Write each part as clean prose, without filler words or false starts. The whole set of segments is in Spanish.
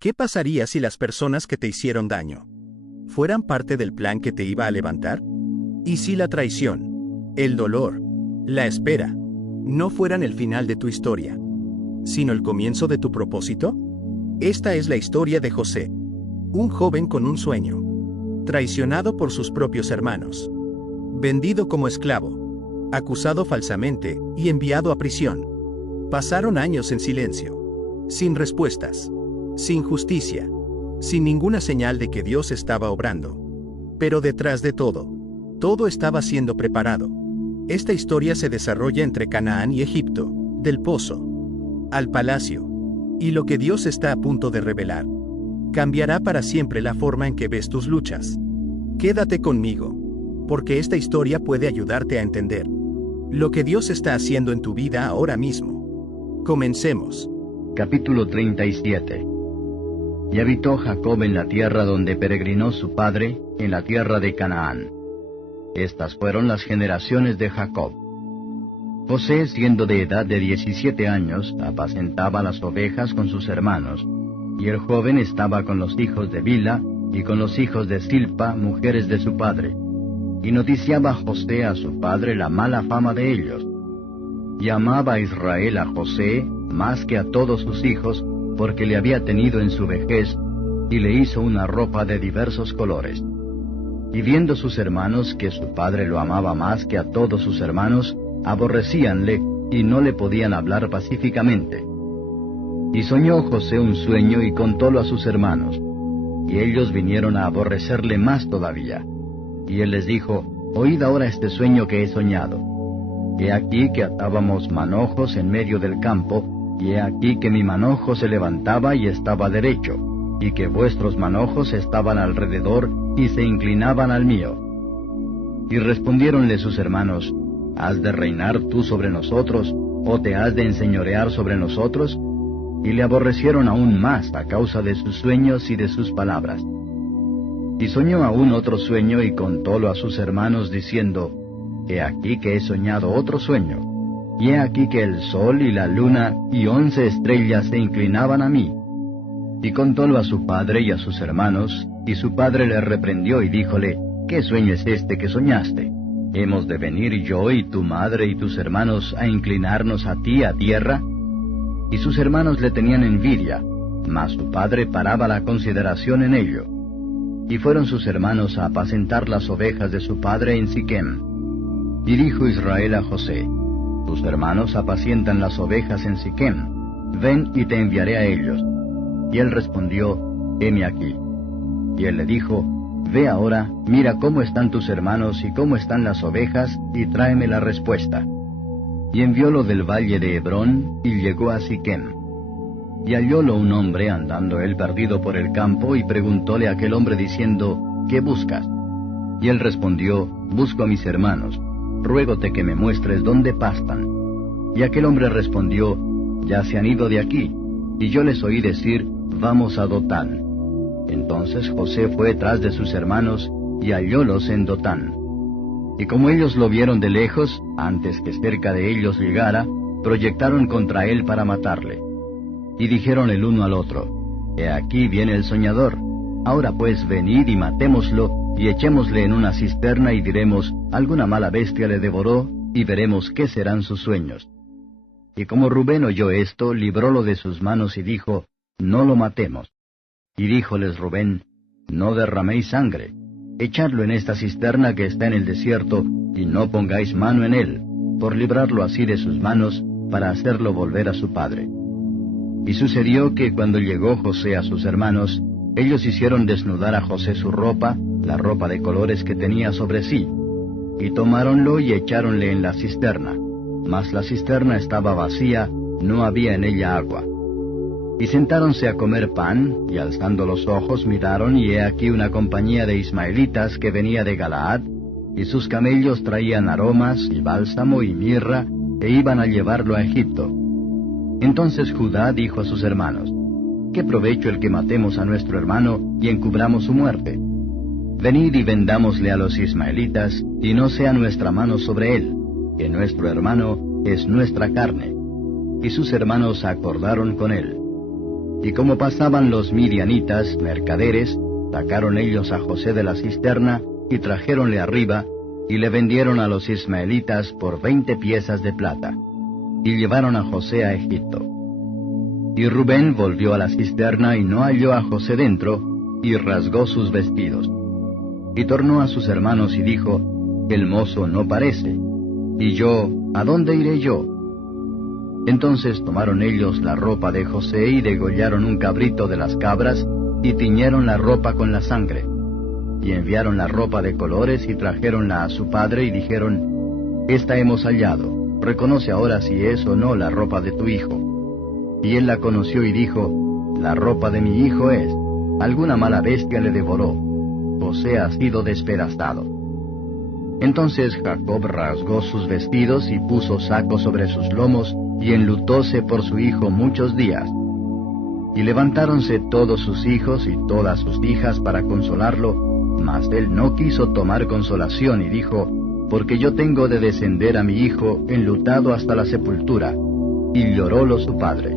¿Qué pasaría si las personas que te hicieron daño fueran parte del plan que te iba a levantar? ¿Y si la traición, el dolor, la espera, no fueran el final de tu historia, sino el comienzo de tu propósito? Esta es la historia de José, un joven con un sueño, traicionado por sus propios hermanos, vendido como esclavo, acusado falsamente y enviado a prisión. Pasaron años en silencio, sin respuestas, sin justicia, sin ninguna señal de que Dios estaba obrando. Pero detrás de todo estaba siendo preparado. Esta historia se desarrolla entre Canaán y Egipto, del pozo al palacio, y lo que Dios está a punto de revelar cambiará para siempre la forma en que ves tus luchas. Quédate conmigo, porque esta historia puede ayudarte a entender lo que Dios está haciendo en tu vida ahora mismo. Comencemos. Capítulo 37. Y habitó Jacob en la tierra donde peregrinó su padre, en la tierra de Canaán. Estas fueron las generaciones de Jacob. José, siendo de edad de 17 años, apacentaba las ovejas con sus hermanos, y el joven estaba con los hijos de Bila y con los hijos de Silpa, mujeres de su padre. Y noticiaba José a su padre la mala fama de ellos. Y amaba a Israel a José más que a todos sus hijos, porque le había tenido en su vejez, y le hizo una ropa de diversos colores. Y viendo sus hermanos que su padre lo amaba más que a todos sus hermanos, aborrecíanle, y no le podían hablar pacíficamente. Y soñó José un sueño y contólo a sus hermanos, y ellos vinieron a aborrecerle más todavía. Y él les dijo: Oíd ahora este sueño que he soñado. He aquí que atábamos manojos en medio del campo, y he aquí que mi manojo se levantaba y estaba derecho, y que vuestros manojos estaban alrededor y se inclinaban al mío. Y respondiéronle sus hermanos: ¿Has de reinar tú sobre nosotros, o te has de enseñorear sobre nosotros? Y le aborrecieron aún más a causa de sus sueños y de sus palabras. Y soñó aún otro sueño y contólo a sus hermanos, diciendo: He aquí que he soñado otro sueño, y he aquí que el sol y la luna y 11 estrellas se inclinaban a mí. Y contólo a su padre y a sus hermanos, y su padre le reprendió y díjole: ¿Qué sueño es este que soñaste? ¿Hemos de venir yo y tu madre y tus hermanos a inclinarnos a ti a tierra? Y sus hermanos le tenían envidia, mas su padre paraba la consideración en ello. Y fueron sus hermanos a apacentar las ovejas de su padre en Siquem. Y dijo Israel a José: Tus hermanos apacientan las ovejas en Siquem, ven y te enviaré a ellos. Y él respondió: Heme aquí. Y él le dijo: Ve ahora, mira cómo están tus hermanos y cómo están las ovejas, y tráeme la respuesta. Y enviólo del valle de Hebrón, y llegó a Siquem. Y hallólo un hombre andando él perdido por el campo, y preguntóle a aquel hombre diciendo: ¿Qué buscas? Y él respondió: Busco a mis hermanos, ruégote que me muestres dónde pastan. Y aquel hombre respondió: Ya se han ido de aquí, y yo les oí decir: Vamos a Dotán. Entonces José fue tras de sus hermanos, y hallólos en Dotán. Y como ellos lo vieron de lejos, antes que cerca de ellos llegara, proyectaron contra él para matarle. Y dijeron el uno al otro: He aquí viene el soñador. Ahora pues venid y matémoslo, y echémosle en una cisterna, y diremos: Alguna mala bestia le devoró, y veremos qué serán sus sueños. Y como Rubén oyó esto, librólo de sus manos, y dijo: No lo matemos. Y díjoles Rubén: No derraméis sangre, echadlo en esta cisterna que está en el desierto, y no pongáis mano en él, por librarlo así de sus manos, para hacerlo volver a su padre. Y sucedió que cuando llegó José a sus hermanos, ellos hicieron desnudar a José su ropa, la ropa de colores que tenía sobre sí, y tomáronlo y echáronle en la cisterna. Mas la cisterna estaba vacía, no había en ella agua. Y sentáronse a comer pan, y alzando los ojos miraron, y he aquí una compañía de ismaelitas que venía de Galaad, y sus camellos traían aromas, y bálsamo, y mirra, e iban a llevarlo a Egipto. Entonces Judá dijo a sus hermanos: ¿Qué provecho el que matemos a nuestro hermano, y encubramos su muerte? Venid y vendámosle a los ismaelitas, y no sea nuestra mano sobre él, que nuestro hermano es nuestra carne. Y sus hermanos acordaron con él. Y como pasaban los midianitas, mercaderes, sacaron ellos a José de la cisterna, y trajéronle arriba, y le vendieron a los ismaelitas por 20 piezas de plata, y llevaron a José a Egipto. Y Rubén volvió a la cisterna, y no halló a José dentro, y rasgó sus vestidos. Y tornó a sus hermanos y dijo, el mozo no parece. Y yo, ¿a dónde iré yo? Entonces tomaron ellos la ropa de José y degollaron un cabrito de las cabras, y tiñeron la ropa con la sangre. Y enviaron la ropa de colores y trajéronla a su padre y dijeron, esta hemos hallado, reconoce ahora si es o no la ropa de tu hijo. Y él la conoció y dijo, la ropa de mi hijo es, alguna mala bestia le devoró, José ha sido despedazado. Entonces Jacob rasgó sus vestidos y puso saco sobre sus lomos, y enlutóse por su hijo muchos días. Y levantáronse todos sus hijos y todas sus hijas para consolarlo, mas él no quiso tomar consolación y dijo, porque yo tengo de descender a mi hijo enlutado hasta la sepultura. Y llorólo su padre.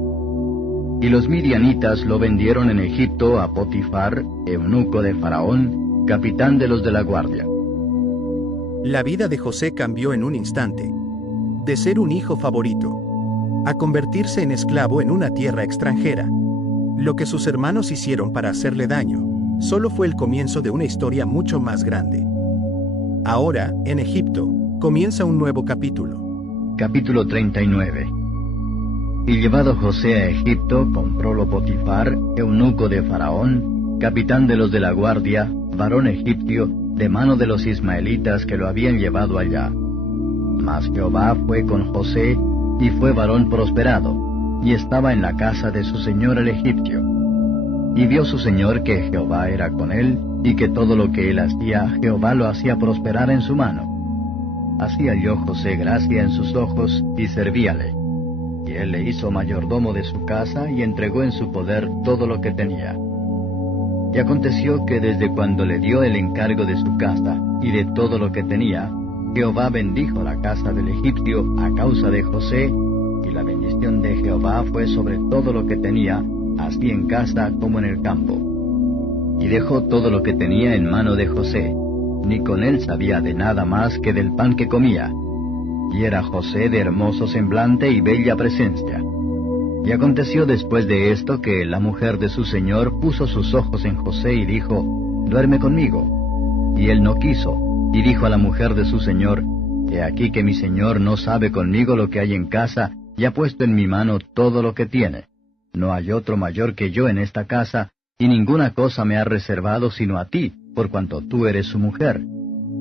Y los midianitas lo vendieron en Egipto a Potifar, eunuco de Faraón, capitán de los de la guardia. La vida de José cambió en un instante. De ser un hijo favorito, a convertirse en esclavo en una tierra extranjera. Lo que sus hermanos hicieron para hacerle daño, solo fue el comienzo de una historia mucho más grande. Ahora, en Egipto, comienza un nuevo capítulo. Capítulo 39. Y llevado José a Egipto, comprólo Potifar, eunuco de Faraón, capitán de los de la guardia, varón egipcio, de mano de los ismaelitas que lo habían llevado allá. Mas Jehová fue con José, y fue varón prosperado, y estaba en la casa de su señor el egipcio. Y vio su señor que Jehová era con él, y que todo lo que él hacía, Jehová lo hacía prosperar en su mano. Así halló José gracia en sus ojos, y servíale. Y él le hizo mayordomo de su casa, y entregó en su poder todo lo que tenía. Y aconteció que desde cuando le dio el encargo de su casa, y de todo lo que tenía, Jehová bendijo la casa del egipcio a causa de José, y la bendición de Jehová fue sobre todo lo que tenía, así en casa como en el campo. Y dejó todo lo que tenía en mano de José, ni con él sabía de nada más que del pan que comía. Y era José de hermoso semblante y bella presencia. Y aconteció después de esto que la mujer de su señor puso sus ojos en José y dijo, duerme conmigo. Y él no quiso, y dijo a la mujer de su señor, he aquí que mi señor no sabe conmigo lo que hay en casa, y ha puesto en mi mano todo lo que tiene. No hay otro mayor que yo en esta casa, y ninguna cosa me ha reservado sino a ti, por cuanto tú eres su mujer.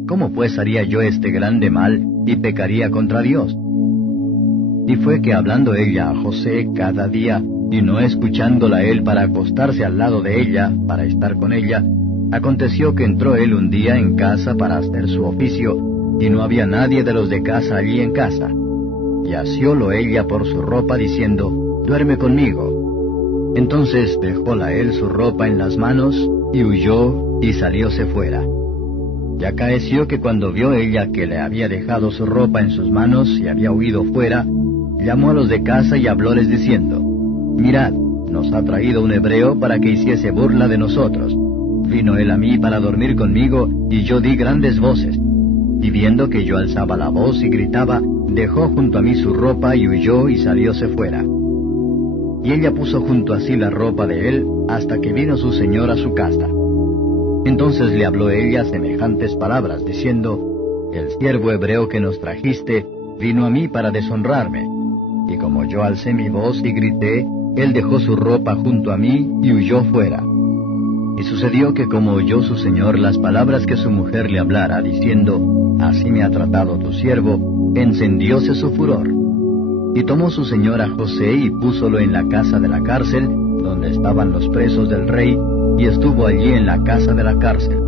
¿Cómo pues haría yo este grande mal, y pecaría contra Dios? Y fue que hablando ella a José cada día, y no escuchándola él para acostarse al lado de ella, para estar con ella, aconteció que entró él un día en casa para hacer su oficio, y no había nadie de los de casa allí en casa. Y asiólo ella por su ropa, diciendo, duerme conmigo. Entonces dejóla él su ropa en las manos, y huyó, y salióse fuera. Y acaeció que cuando vio ella que le había dejado su ropa en sus manos, y había huido fuera, llamó a los de casa y hablóles diciendo, mirad, nos ha traído un hebreo para que hiciese burla de nosotros. Vino él a mí para dormir conmigo, y yo di grandes voces. Y viendo que yo alzaba la voz y gritaba, dejó junto a mí su ropa y huyó y salióse fuera. Y ella puso junto a sí la ropa de él, hasta que vino su señor a su casa. Entonces le habló ella semejantes palabras, diciendo, el siervo hebreo que nos trajiste, vino a mí para deshonrarme. Y como yo alcé mi voz y grité, él dejó su ropa junto a mí y huyó fuera. Y sucedió que como oyó su señor las palabras que su mujer le hablara, diciendo, así me ha tratado tu siervo, encendióse su furor. Y tomó su señor a José y púsolo en la casa de la cárcel, donde estaban los presos del rey, y estuvo allí en la casa de la cárcel.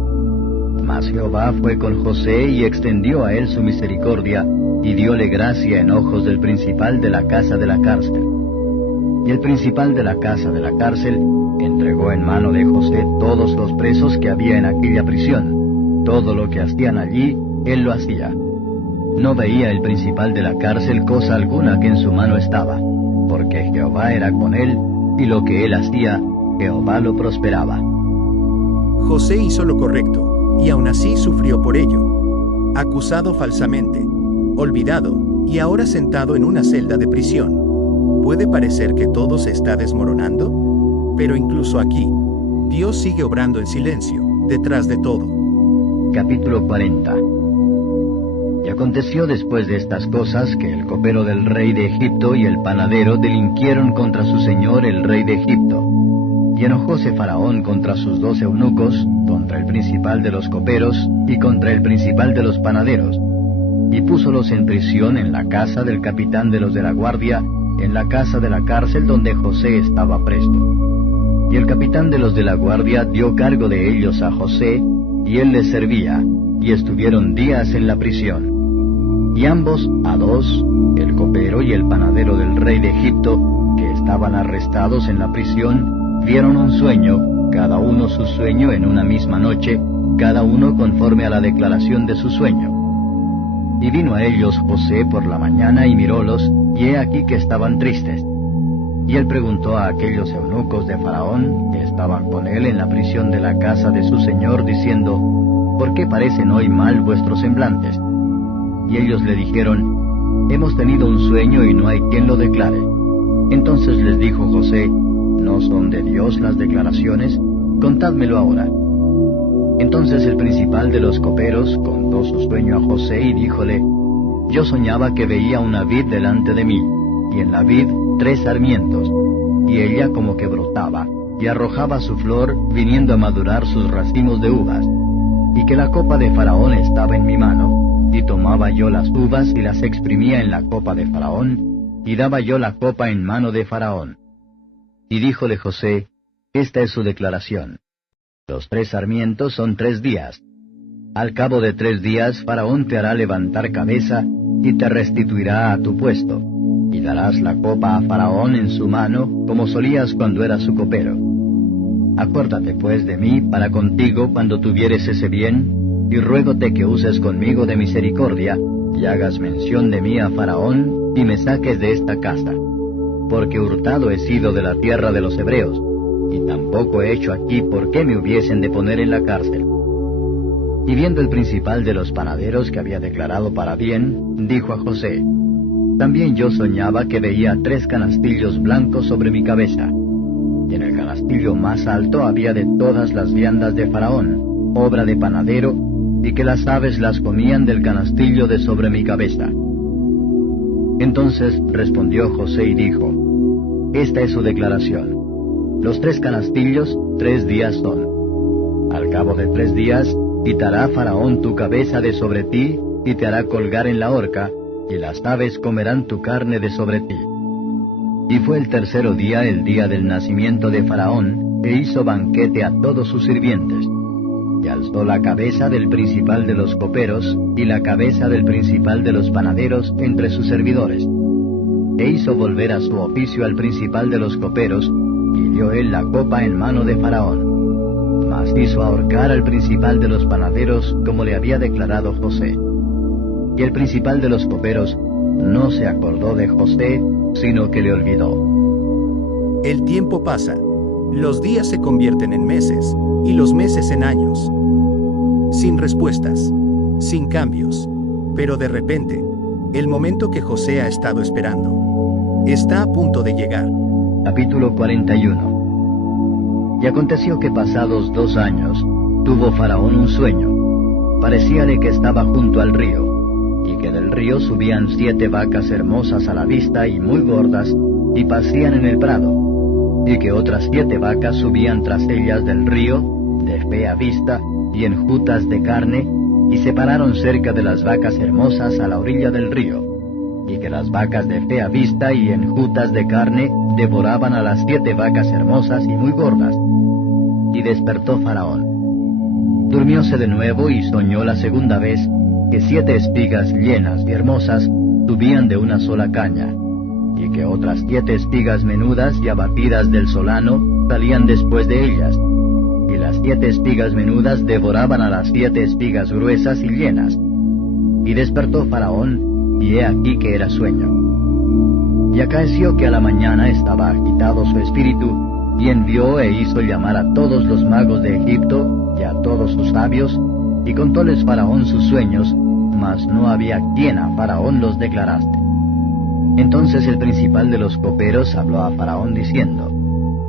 Mas Jehová fue con José y extendió a él su misericordia, y dióle gracia en ojos del principal de la casa de la cárcel. Y el principal de la casa de la cárcel entregó en mano de José todos los presos que había en aquella prisión. Todo lo que hacían allí, él lo hacía. No veía el principal de la cárcel cosa alguna que en su mano estaba, porque Jehová era con él, y lo que él hacía, Jehová lo prosperaba. José hizo lo correcto, y aún así sufrió por ello. Acusado falsamente, olvidado, y ahora sentado en una celda de prisión. Puede parecer que todo se está desmoronando, pero incluso aquí, Dios sigue obrando en silencio, detrás de todo. Capítulo 40. Y aconteció después de estas cosas que el copero del rey de Egipto y el panadero delinquieron contra su señor el rey de Egipto. Y enojóse Faraón contra sus 2 eunucos, contra el principal de los coperos y contra el principal de los panaderos, y púsolos en prisión en la casa del capitán de los de la guardia, en la casa de la cárcel donde José estaba presto. Y el capitán de los de la guardia dio cargo de ellos a José, y él les servía, y estuvieron días en la prisión. Y ambos, a 2, el copero y el panadero del rey de Egipto, que estaban arrestados en la prisión, vieron un sueño, cada uno su sueño en una misma noche, cada uno conforme a la declaración de su sueño. Y vino a ellos José por la mañana y mirólos, y he aquí que estaban tristes. Y él preguntó a aquellos eunucos de Faraón, que estaban con él en la prisión de la casa de su señor, diciendo, ¿por qué parecen hoy mal vuestros semblantes? Y ellos le dijeron, hemos tenido un sueño y no hay quien lo declare. Entonces les dijo José, ¿no son de Dios las declaraciones? Contádmelo ahora. Entonces el principal de los coperos contó su sueño a José y díjole, yo soñaba que veía una vid delante de mí, y en la vid 3 sarmientos, y ella como que brotaba, y arrojaba su flor, viniendo a madurar sus racimos de uvas, y que la copa de Faraón estaba en mi mano, y tomaba yo las uvas y las exprimía en la copa de Faraón, y daba yo la copa en mano de Faraón. Y díjole José, esta es su declaración. Los 3 sarmientos son 3 días. Al cabo de 3 días Faraón te hará levantar cabeza, y te restituirá a tu puesto, y darás la copa a Faraón en su mano, como solías cuando eras su copero. Acuérdate pues de mí para contigo cuando tuvieres ese bien, y ruégote que uses conmigo de misericordia, y hagas mención de mí a Faraón, y me saques de esta casa. Porque hurtado he sido de la tierra de los hebreos, y tampoco he hecho aquí por qué me hubiesen de poner en la cárcel. Y viendo el principal de los panaderos que había declarado para bien, dijo a José, también yo soñaba que veía 3 canastillos blancos sobre mi cabeza, y en el canastillo más alto había de todas las viandas de Faraón, obra de panadero, y que las aves las comían del canastillo de sobre mi cabeza. Entonces respondió José y dijo, esta es su declaración. Los 3 canastillos 3 días son. Al cabo de 3 días, quitará Faraón tu cabeza de sobre ti, y te hará colgar en la horca, y las aves comerán tu carne de sobre ti. Y fue el 3er día el día del nacimiento de Faraón, e hizo banquete a todos sus sirvientes. Y alzó la cabeza del principal de los coperos, y la cabeza del principal de los panaderos entre sus servidores. E hizo volver a su oficio al principal de los coperos, y dio él la copa en mano de Faraón. Mas hizo ahorcar al principal de los panaderos, como le había declarado José. Y el principal de los coperos no se acordó de José, sino que le olvidó. El tiempo pasa, los días se convierten en meses, y los meses en años. Sin respuestas, sin cambios, pero de repente, el momento que José ha estado esperando está a punto de llegar. Capítulo 41. Y aconteció que pasados 2 años, tuvo Faraón un sueño. Parecíale que estaba junto al río, y que del río subían 7 vacas hermosas a la vista y muy gordas, y pasían en el prado, y que otras 7 vacas subían tras ellas del río, de fea vista, y enjutas de carne, y se pararon cerca de las vacas hermosas a la orilla del río, y que las vacas de fea vista y enjutas de carne devoraban a las 7 vacas hermosas y muy gordas. Y despertó Faraón. Durmióse de nuevo y soñó la segunda vez, que 7 espigas llenas y hermosas subían de una sola caña, y que otras 7 espigas menudas y abatidas del solano salían después de ellas, y las 7 espigas menudas devoraban a las 7 espigas gruesas y llenas. Y despertó Faraón, y he aquí que era sueño. Y acaeció que a la mañana estaba agitado su espíritu, y envió e hizo llamar a todos los magos de Egipto, y a todos sus sabios, y contóles Faraón sus sueños, mas no había quien a Faraón los declarase. Entonces el principal de los coperos habló a Faraón diciendo: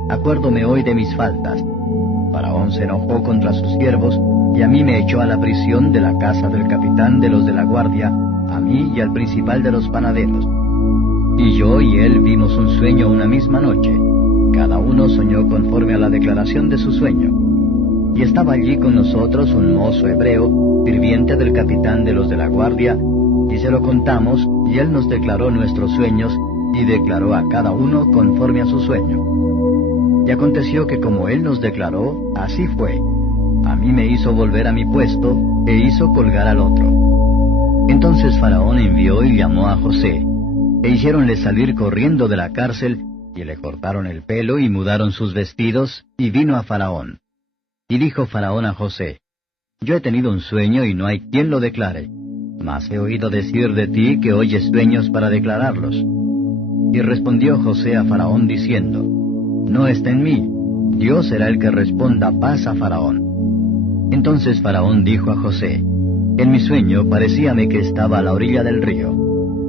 Acuérdome hoy de mis faltas. Faraón se enojó contra sus siervos, y a mí me echó a la prisión de la casa del capitán de los de la guardia, a mí y al principal de los panaderos. Y yo y él vimos un sueño una misma noche. Cada uno soñó conforme a la declaración de su sueño. Y estaba allí con nosotros un mozo hebreo, sirviente del capitán de los de la guardia, y se lo contamos, y él nos declaró nuestros sueños, y declaró a cada uno conforme a su sueño. Y aconteció que como él nos declaró, así fue. A mí me hizo volver a mi puesto, e hizo colgar al otro. Entonces Faraón envió y llamó a José, e hiciéronle salir corriendo de la cárcel, y le cortaron el pelo y mudaron sus vestidos, y vino a Faraón. Y dijo Faraón a José: Yo he tenido un sueño y no hay quien lo declare, mas he oído decir de ti que oyes sueños para declararlos. Y respondió José a Faraón diciendo: No está en mí, Dios será el que responda paz a Faraón. Entonces Faraón dijo a José: En mi sueño parecíame que estaba a la orilla del río,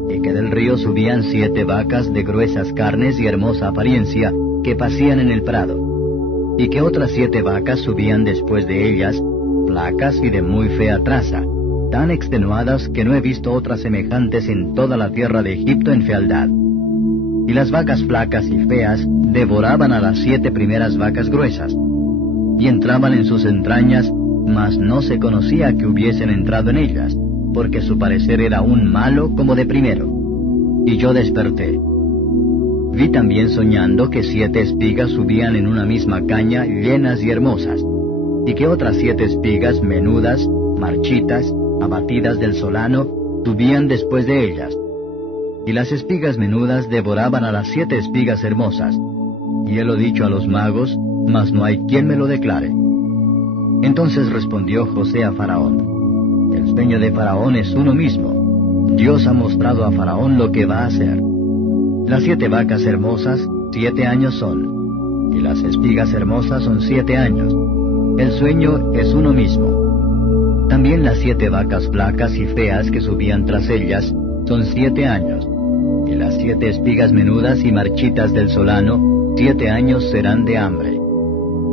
y que del río subían 7 vacas de gruesas carnes y hermosa apariencia, que pacían en el prado, y que otras 7 vacas subían después de ellas, flacas y de muy fea traza, tan extenuadas que no he visto otras semejantes en toda la tierra de Egipto en fealdad. Y las vacas flacas y feas devoraban a las 7 primeras vacas gruesas, y entraban en sus entrañas, mas no se conocía que hubiesen entrado en ellas, porque su parecer era aún malo como de primero. Y yo desperté. Vi también soñando que 7 espigas subían en una misma caña llenas y hermosas, y que otras 7 espigas menudas, marchitas, abatidas del solano, subían después de ellas. Y las espigas menudas devoraban a las 7 espigas hermosas. Y he lo dicho a los magos, mas no hay quien me lo declare. Entonces respondió José a Faraón: El sueño de Faraón es uno mismo. Dios ha mostrado a Faraón lo que va a hacer. Las 7 vacas hermosas, 7 años son, y las espigas hermosas son 7 años. El sueño es uno mismo. También las 7 vacas flacas y feas que subían tras ellas son 7 años, y las 7 espigas menudas y marchitas del solano, 7 años serán de hambre.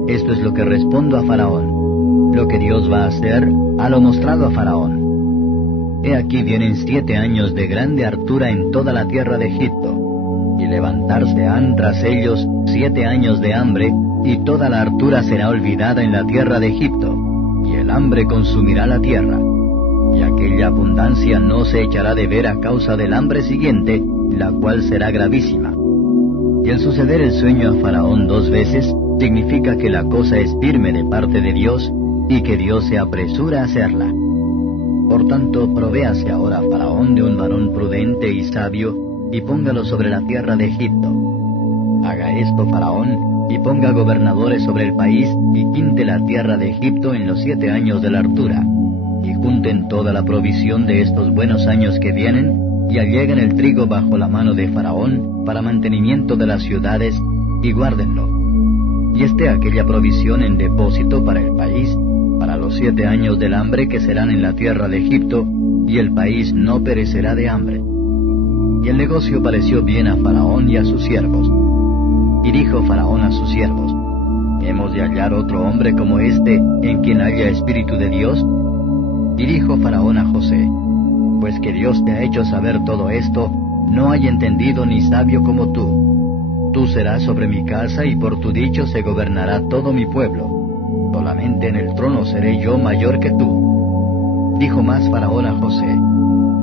Esto es lo que respondo a Faraón. Lo que Dios va a hacer, ha lo mostrado a Faraón. He aquí vienen 7 años de grande hartura en toda la tierra de Egipto, y levantarse han tras ellos 7 años de hambre, y toda la hartura será olvidada en la tierra de Egipto, y el hambre consumirá la tierra. Y aquella abundancia no se echará de ver a causa del hambre siguiente, la cual será gravísima. Y el suceder el sueño a Faraón 2 veces, significa que la cosa es firme de parte de Dios, y que Dios se apresura a hacerla. Por tanto, provéase ahora Faraón de un varón prudente y sabio, y póngalo sobre la tierra de Egipto. Haga esto Faraón, y ponga gobernadores sobre el país, y quinte la tierra de Egipto en los 7 años de la hartura, y junten toda la provisión de estos buenos años que vienen, y alleguen el trigo bajo la mano de Faraón, para mantenimiento de las ciudades, y guárdenlo. Y esté aquella provisión en depósito para el país, para los 7 años del hambre que serán en la tierra de Egipto, y el país no perecerá de hambre. Y el negocio pareció bien a Faraón y a sus siervos. Y dijo Faraón a sus siervos: ¿Hemos de hallar otro hombre como este, en quien haya espíritu de Dios? Y dijo Faraón a José: Pues que Dios te ha hecho saber todo esto, no hay entendido ni sabio como tú. Tú serás sobre mi casa, y por tu dicho se gobernará todo mi pueblo. Solamente en el trono seré yo mayor que tú. Dijo más Faraón a José: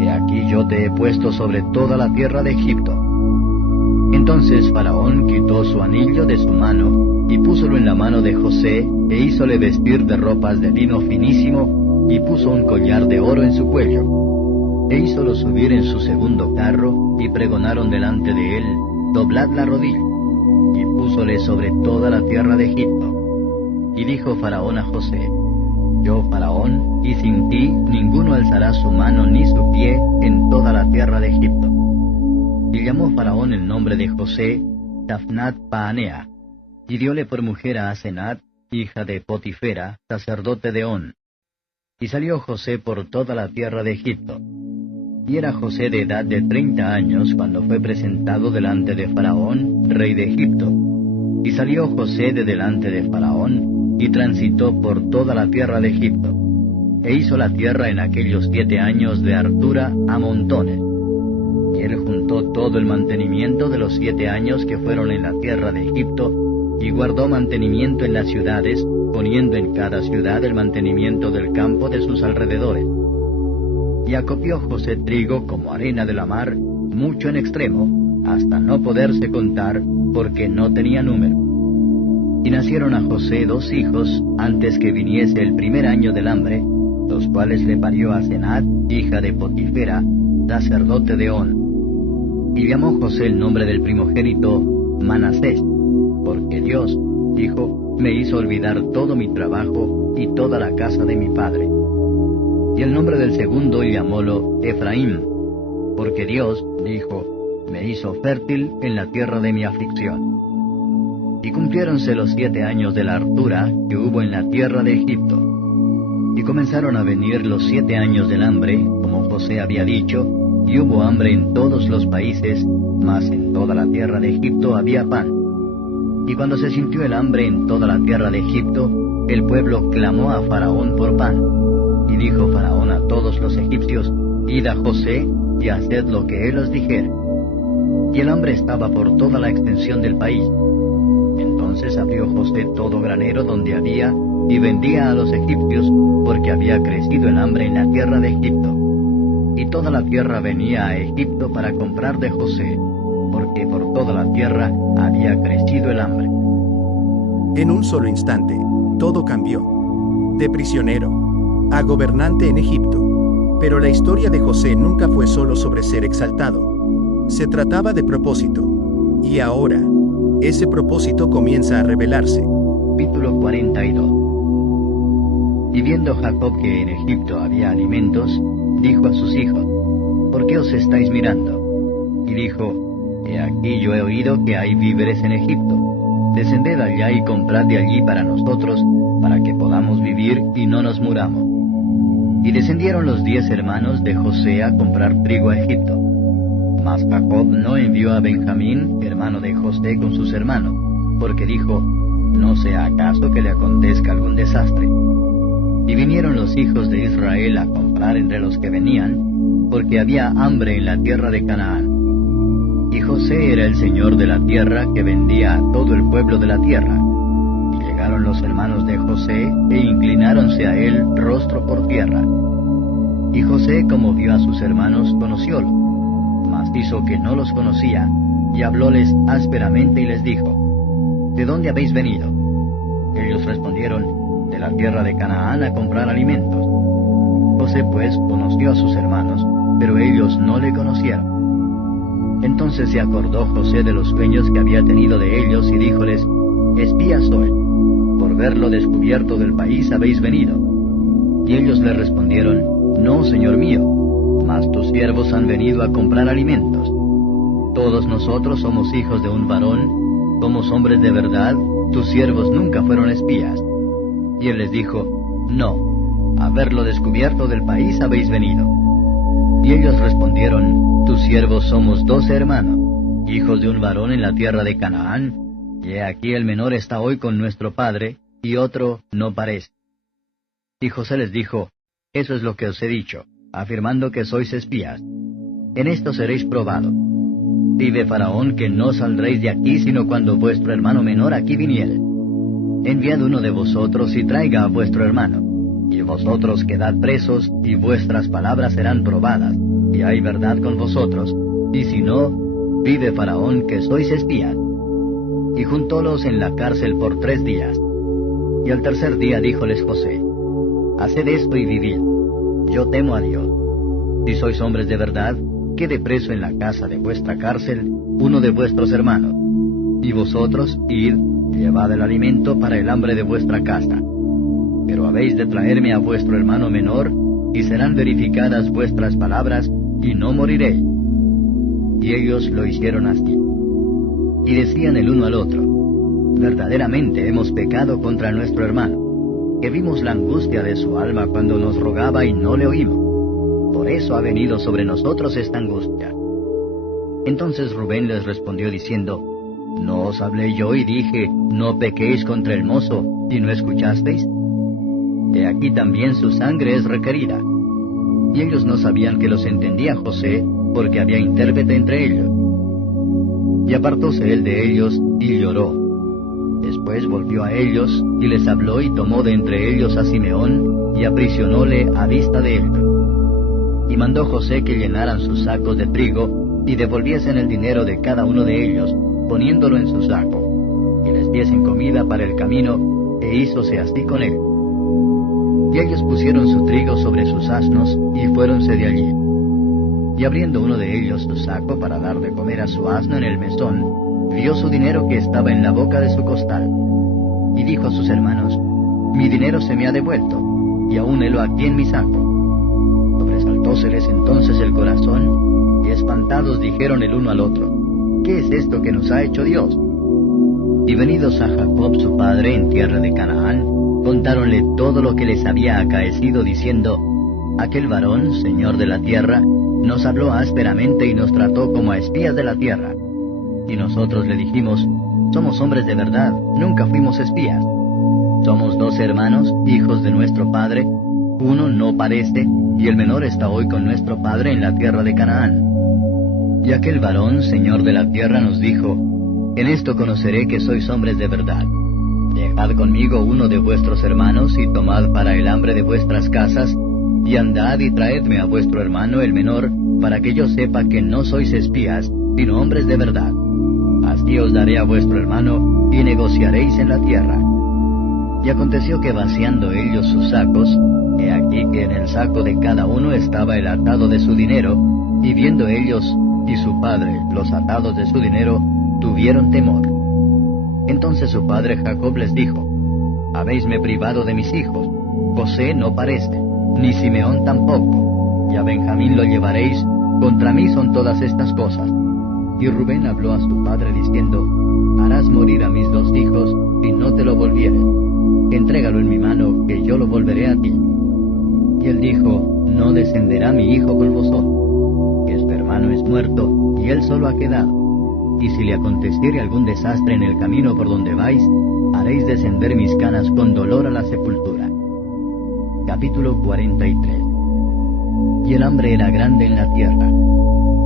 He aquí yo te he puesto sobre toda la tierra de Egipto. Entonces Faraón quitó su anillo de su mano, y púsolo en la mano de José, e hízole vestir de ropas de lino finísimo, y puso un collar de oro en su cuello. E hízolo subir en su segundo carro, y pregonaron delante de él: Doblad la rodilla. Y púsole sobre toda la tierra de Egipto. Y dijo Faraón a José: Yo, Faraón, y sin ti ninguno alzará su mano ni su pie en toda la tierra de Egipto. Y llamó Faraón el nombre de José Tafnat Paanea, y dióle por mujer a Asenat, hija de Potifera, sacerdote de On. Y salió José por toda la tierra de Egipto. Y era José de edad de 30 años cuando fue presentado delante de Faraón, rey de Egipto. Y salió José de delante de Faraón, y transitó por toda la tierra de Egipto. E hizo la tierra en aquellos 7 años de hartura a montones. Y él juntó todo el mantenimiento de los 7 años que fueron en la tierra de Egipto, y guardó mantenimiento en las ciudades, poniendo en cada ciudad el mantenimiento del campo de sus alrededores. Y acopió José trigo como arena de la mar, mucho en extremo, hasta no poderse contar, porque no tenía número. Y nacieron a José 2 hijos, antes que viniese el primer año del hambre, los cuales le parió Asenat, hija de Potifera, sacerdote de On. Y llamó José el nombre del primogénito Manasés, porque Dios, dijo, me hizo olvidar todo mi trabajo y toda la casa de mi padre. Y el nombre del segundo llamólo Efraín, porque Dios, dijo, me hizo fértil en la tierra de mi aflicción. Y cumpliéronse los 7 años de la hartura que hubo en la tierra de Egipto. Y comenzaron a venir los 7 años del hambre, como José había dicho, y hubo hambre en todos los países, mas en toda la tierra de Egipto había pan. Y cuando se sintió el hambre en toda la tierra de Egipto, el pueblo clamó a Faraón por pan. Y dijo Faraón a todos los egipcios, id a José, y haced lo que él os dijere. Y el hambre estaba por toda la extensión del país. Entonces abrió José todo granero donde había, y vendía a los egipcios, porque había crecido el hambre en la tierra de Egipto. Y toda la tierra venía a Egipto para comprar de José, porque por toda la tierra había crecido el hambre. En un solo instante, todo cambió. De prisionero a gobernante en Egipto. Pero la historia de José nunca fue solo sobre ser exaltado. Se trataba de propósito. Y ahora, ese propósito comienza a revelarse. Capítulo 42. Y viendo Jacob que en Egipto había alimentos, dijo a sus hijos, ¿por qué os estáis mirando? Y dijo, he aquí yo he oído que hay víveres en Egipto. Descended allá y comprad de allí para nosotros, para que podamos vivir y no nos muramos. Y descendieron los 10 hermanos de José a comprar trigo a Egipto. Mas Jacob no envió a Benjamín, hermano de José, con sus hermanos, porque dijo, no sea acaso que le acontezca algún desastre. Y vinieron los hijos de Israel a comprar entre los que venían, porque había hambre en la tierra de Canaán. Y José era el señor de la tierra que vendía a todo el pueblo de la tierra. Y llegaron los hermanos de José, e inclináronse a él rostro por tierra. Y José, como vio a sus hermanos, conociólo, mas hizo que no los conocía, y hablóles ásperamente y les dijo, ¿de dónde habéis venido? Ellos respondieron, de la tierra de Canaán a comprar alimentos. José pues conoció a sus hermanos, pero ellos no le conocieron. Entonces se acordó José de los sueños que había tenido de ellos, y díjoles, espías sois, por verlo descubierto del país habéis venido. Y ellos le respondieron, no, señor mío, mas tus siervos han venido a comprar alimentos. Todos nosotros somos hijos de un varón, somos hombres de verdad, tus siervos nunca fueron espías. Y él les dijo, no, a verlo descubierto del país habéis venido. Y ellos respondieron, tus siervos somos 12 hermanos, hijos de un varón en la tierra de Canaán, y he aquí el menor está hoy con nuestro padre, y otro no parece. Y José les dijo, eso es lo que os he dicho, afirmando que sois espías. En esto seréis probados. Vive Faraón que no saldréis de aquí sino cuando vuestro hermano menor aquí viniere. Enviad uno de vosotros y traiga a vuestro hermano, y vosotros quedad presos, y vuestras palabras serán probadas, y hay verdad con vosotros, y si no, vive Faraón que sois espías. Y juntólos en la cárcel por 3 días. Y al tercer día díjoles José, haced esto y vivid. Yo temo a Dios. Si sois hombres de verdad, quede preso en la casa de vuestra cárcel uno de vuestros hermanos. Y vosotros, id, llevad el alimento para el hambre de vuestra casa. Pero habéis de traerme a vuestro hermano menor, y serán verificadas vuestras palabras, y no moriréis. y ellos lo hicieron así. Y decían el uno al otro: verdaderamente hemos pecado contra nuestro hermano, que vimos la angustia de su alma cuando nos rogaba y no le oímos. Por eso ha venido sobre nosotros esta angustia. Entonces Rubén les respondió diciendo: ¿no os hablé yo y dije, no pequéis contra el mozo, y no escuchasteis? He aquí también su sangre es requerida. Y ellos no sabían que los entendía José, porque había intérprete entre ellos. Y apartóse él de ellos, y lloró. Después volvió a ellos, y les habló, y tomó de entre ellos a Simeón, y aprisionóle a vista de ellos. Y mandó José que llenaran sus sacos de trigo, y devolviesen el dinero de cada uno de ellos, poniéndolo en su saco, y les diesen comida para el camino, e hízose así con él. Y ellos pusieron su trigo sobre sus asnos, y fuéronse de allí. Y abriendo uno de ellos su saco para dar de comer a su asno en el mesón, vio su dinero que estaba en la boca de su costal. Y dijo a sus hermanos: mi dinero se me ha devuelto, y aún helo aquí en mi saco. Sobresaltóseles entonces el corazón, y espantados dijeron el uno al otro: ¿qué es esto que nos ha hecho Dios? Y venidos a Jacob su padre en tierra de Canaán, contáronle todo lo que les había acaecido, diciendo: aquel varón, señor de la tierra, nos habló ásperamente y nos trató como a espías de la tierra. Y nosotros le dijimos: somos hombres de verdad, nunca fuimos espías. Somos 2 hermanos, hijos de nuestro padre, uno no parece, y el menor está hoy con nuestro padre en la tierra de Canaán. Y aquel varón, señor de la tierra, nos dijo: en esto conoceré que sois hombres de verdad. Dejad conmigo uno de vuestros hermanos, y tomad para el hambre de vuestras casas, y andad y traedme a vuestro hermano el menor, para que yo sepa que no sois espías, sino hombres de verdad. Así os daré a vuestro hermano, y negociaréis en la tierra. Y aconteció que vaciando ellos sus sacos, he aquí que en el saco de cada uno estaba el atado de su dinero, y viendo ellos y su padre los atados de su dinero, tuvieron temor. Entonces su padre Jacob les dijo: habéisme privado de mis hijos. José no parece, ni Simeón tampoco, y a Benjamín lo llevaréis. Contra mí son todas estas cosas. Y Rubén habló a su padre diciendo: harás morir a mis 2 hijos, y no te lo volvieres. Entrégalo en mi mano, que yo lo volveré a ti. Y él dijo: no descenderá mi hijo con vosotros, que su hermano es muerto, y él solo ha quedado. Y si le aconteciere algún desastre en el camino por donde vais, haréis descender mis canas con dolor a la sepultura. Capítulo 43. Y el hambre era grande en la tierra.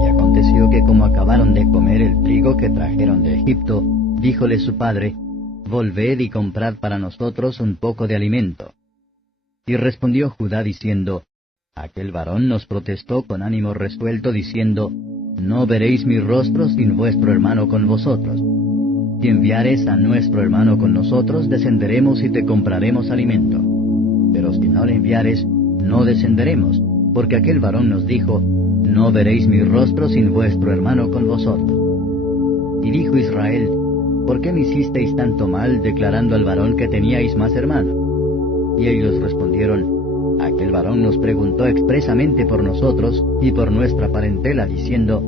Y aconteció que como acabaron de comer el trigo que trajeron de Egipto, díjole su padre: volved y comprad para nosotros un poco de alimento. Y respondió Judá diciendo: aquel varón nos protestó con ánimo resuelto, diciendo: no veréis mi rostro sin vuestro hermano con vosotros. Si enviares a nuestro hermano con nosotros, descenderemos y te compraremos alimento. Pero si no le enviares, no descenderemos, porque aquel varón nos dijo: no veréis mi rostro sin vuestro hermano con vosotros. Y dijo Israel: ¿por qué me hicisteis tanto mal, declarando al varón que teníais más hermano? Y ellos respondieron: aquel varón nos preguntó expresamente por nosotros y por nuestra parentela, diciendo: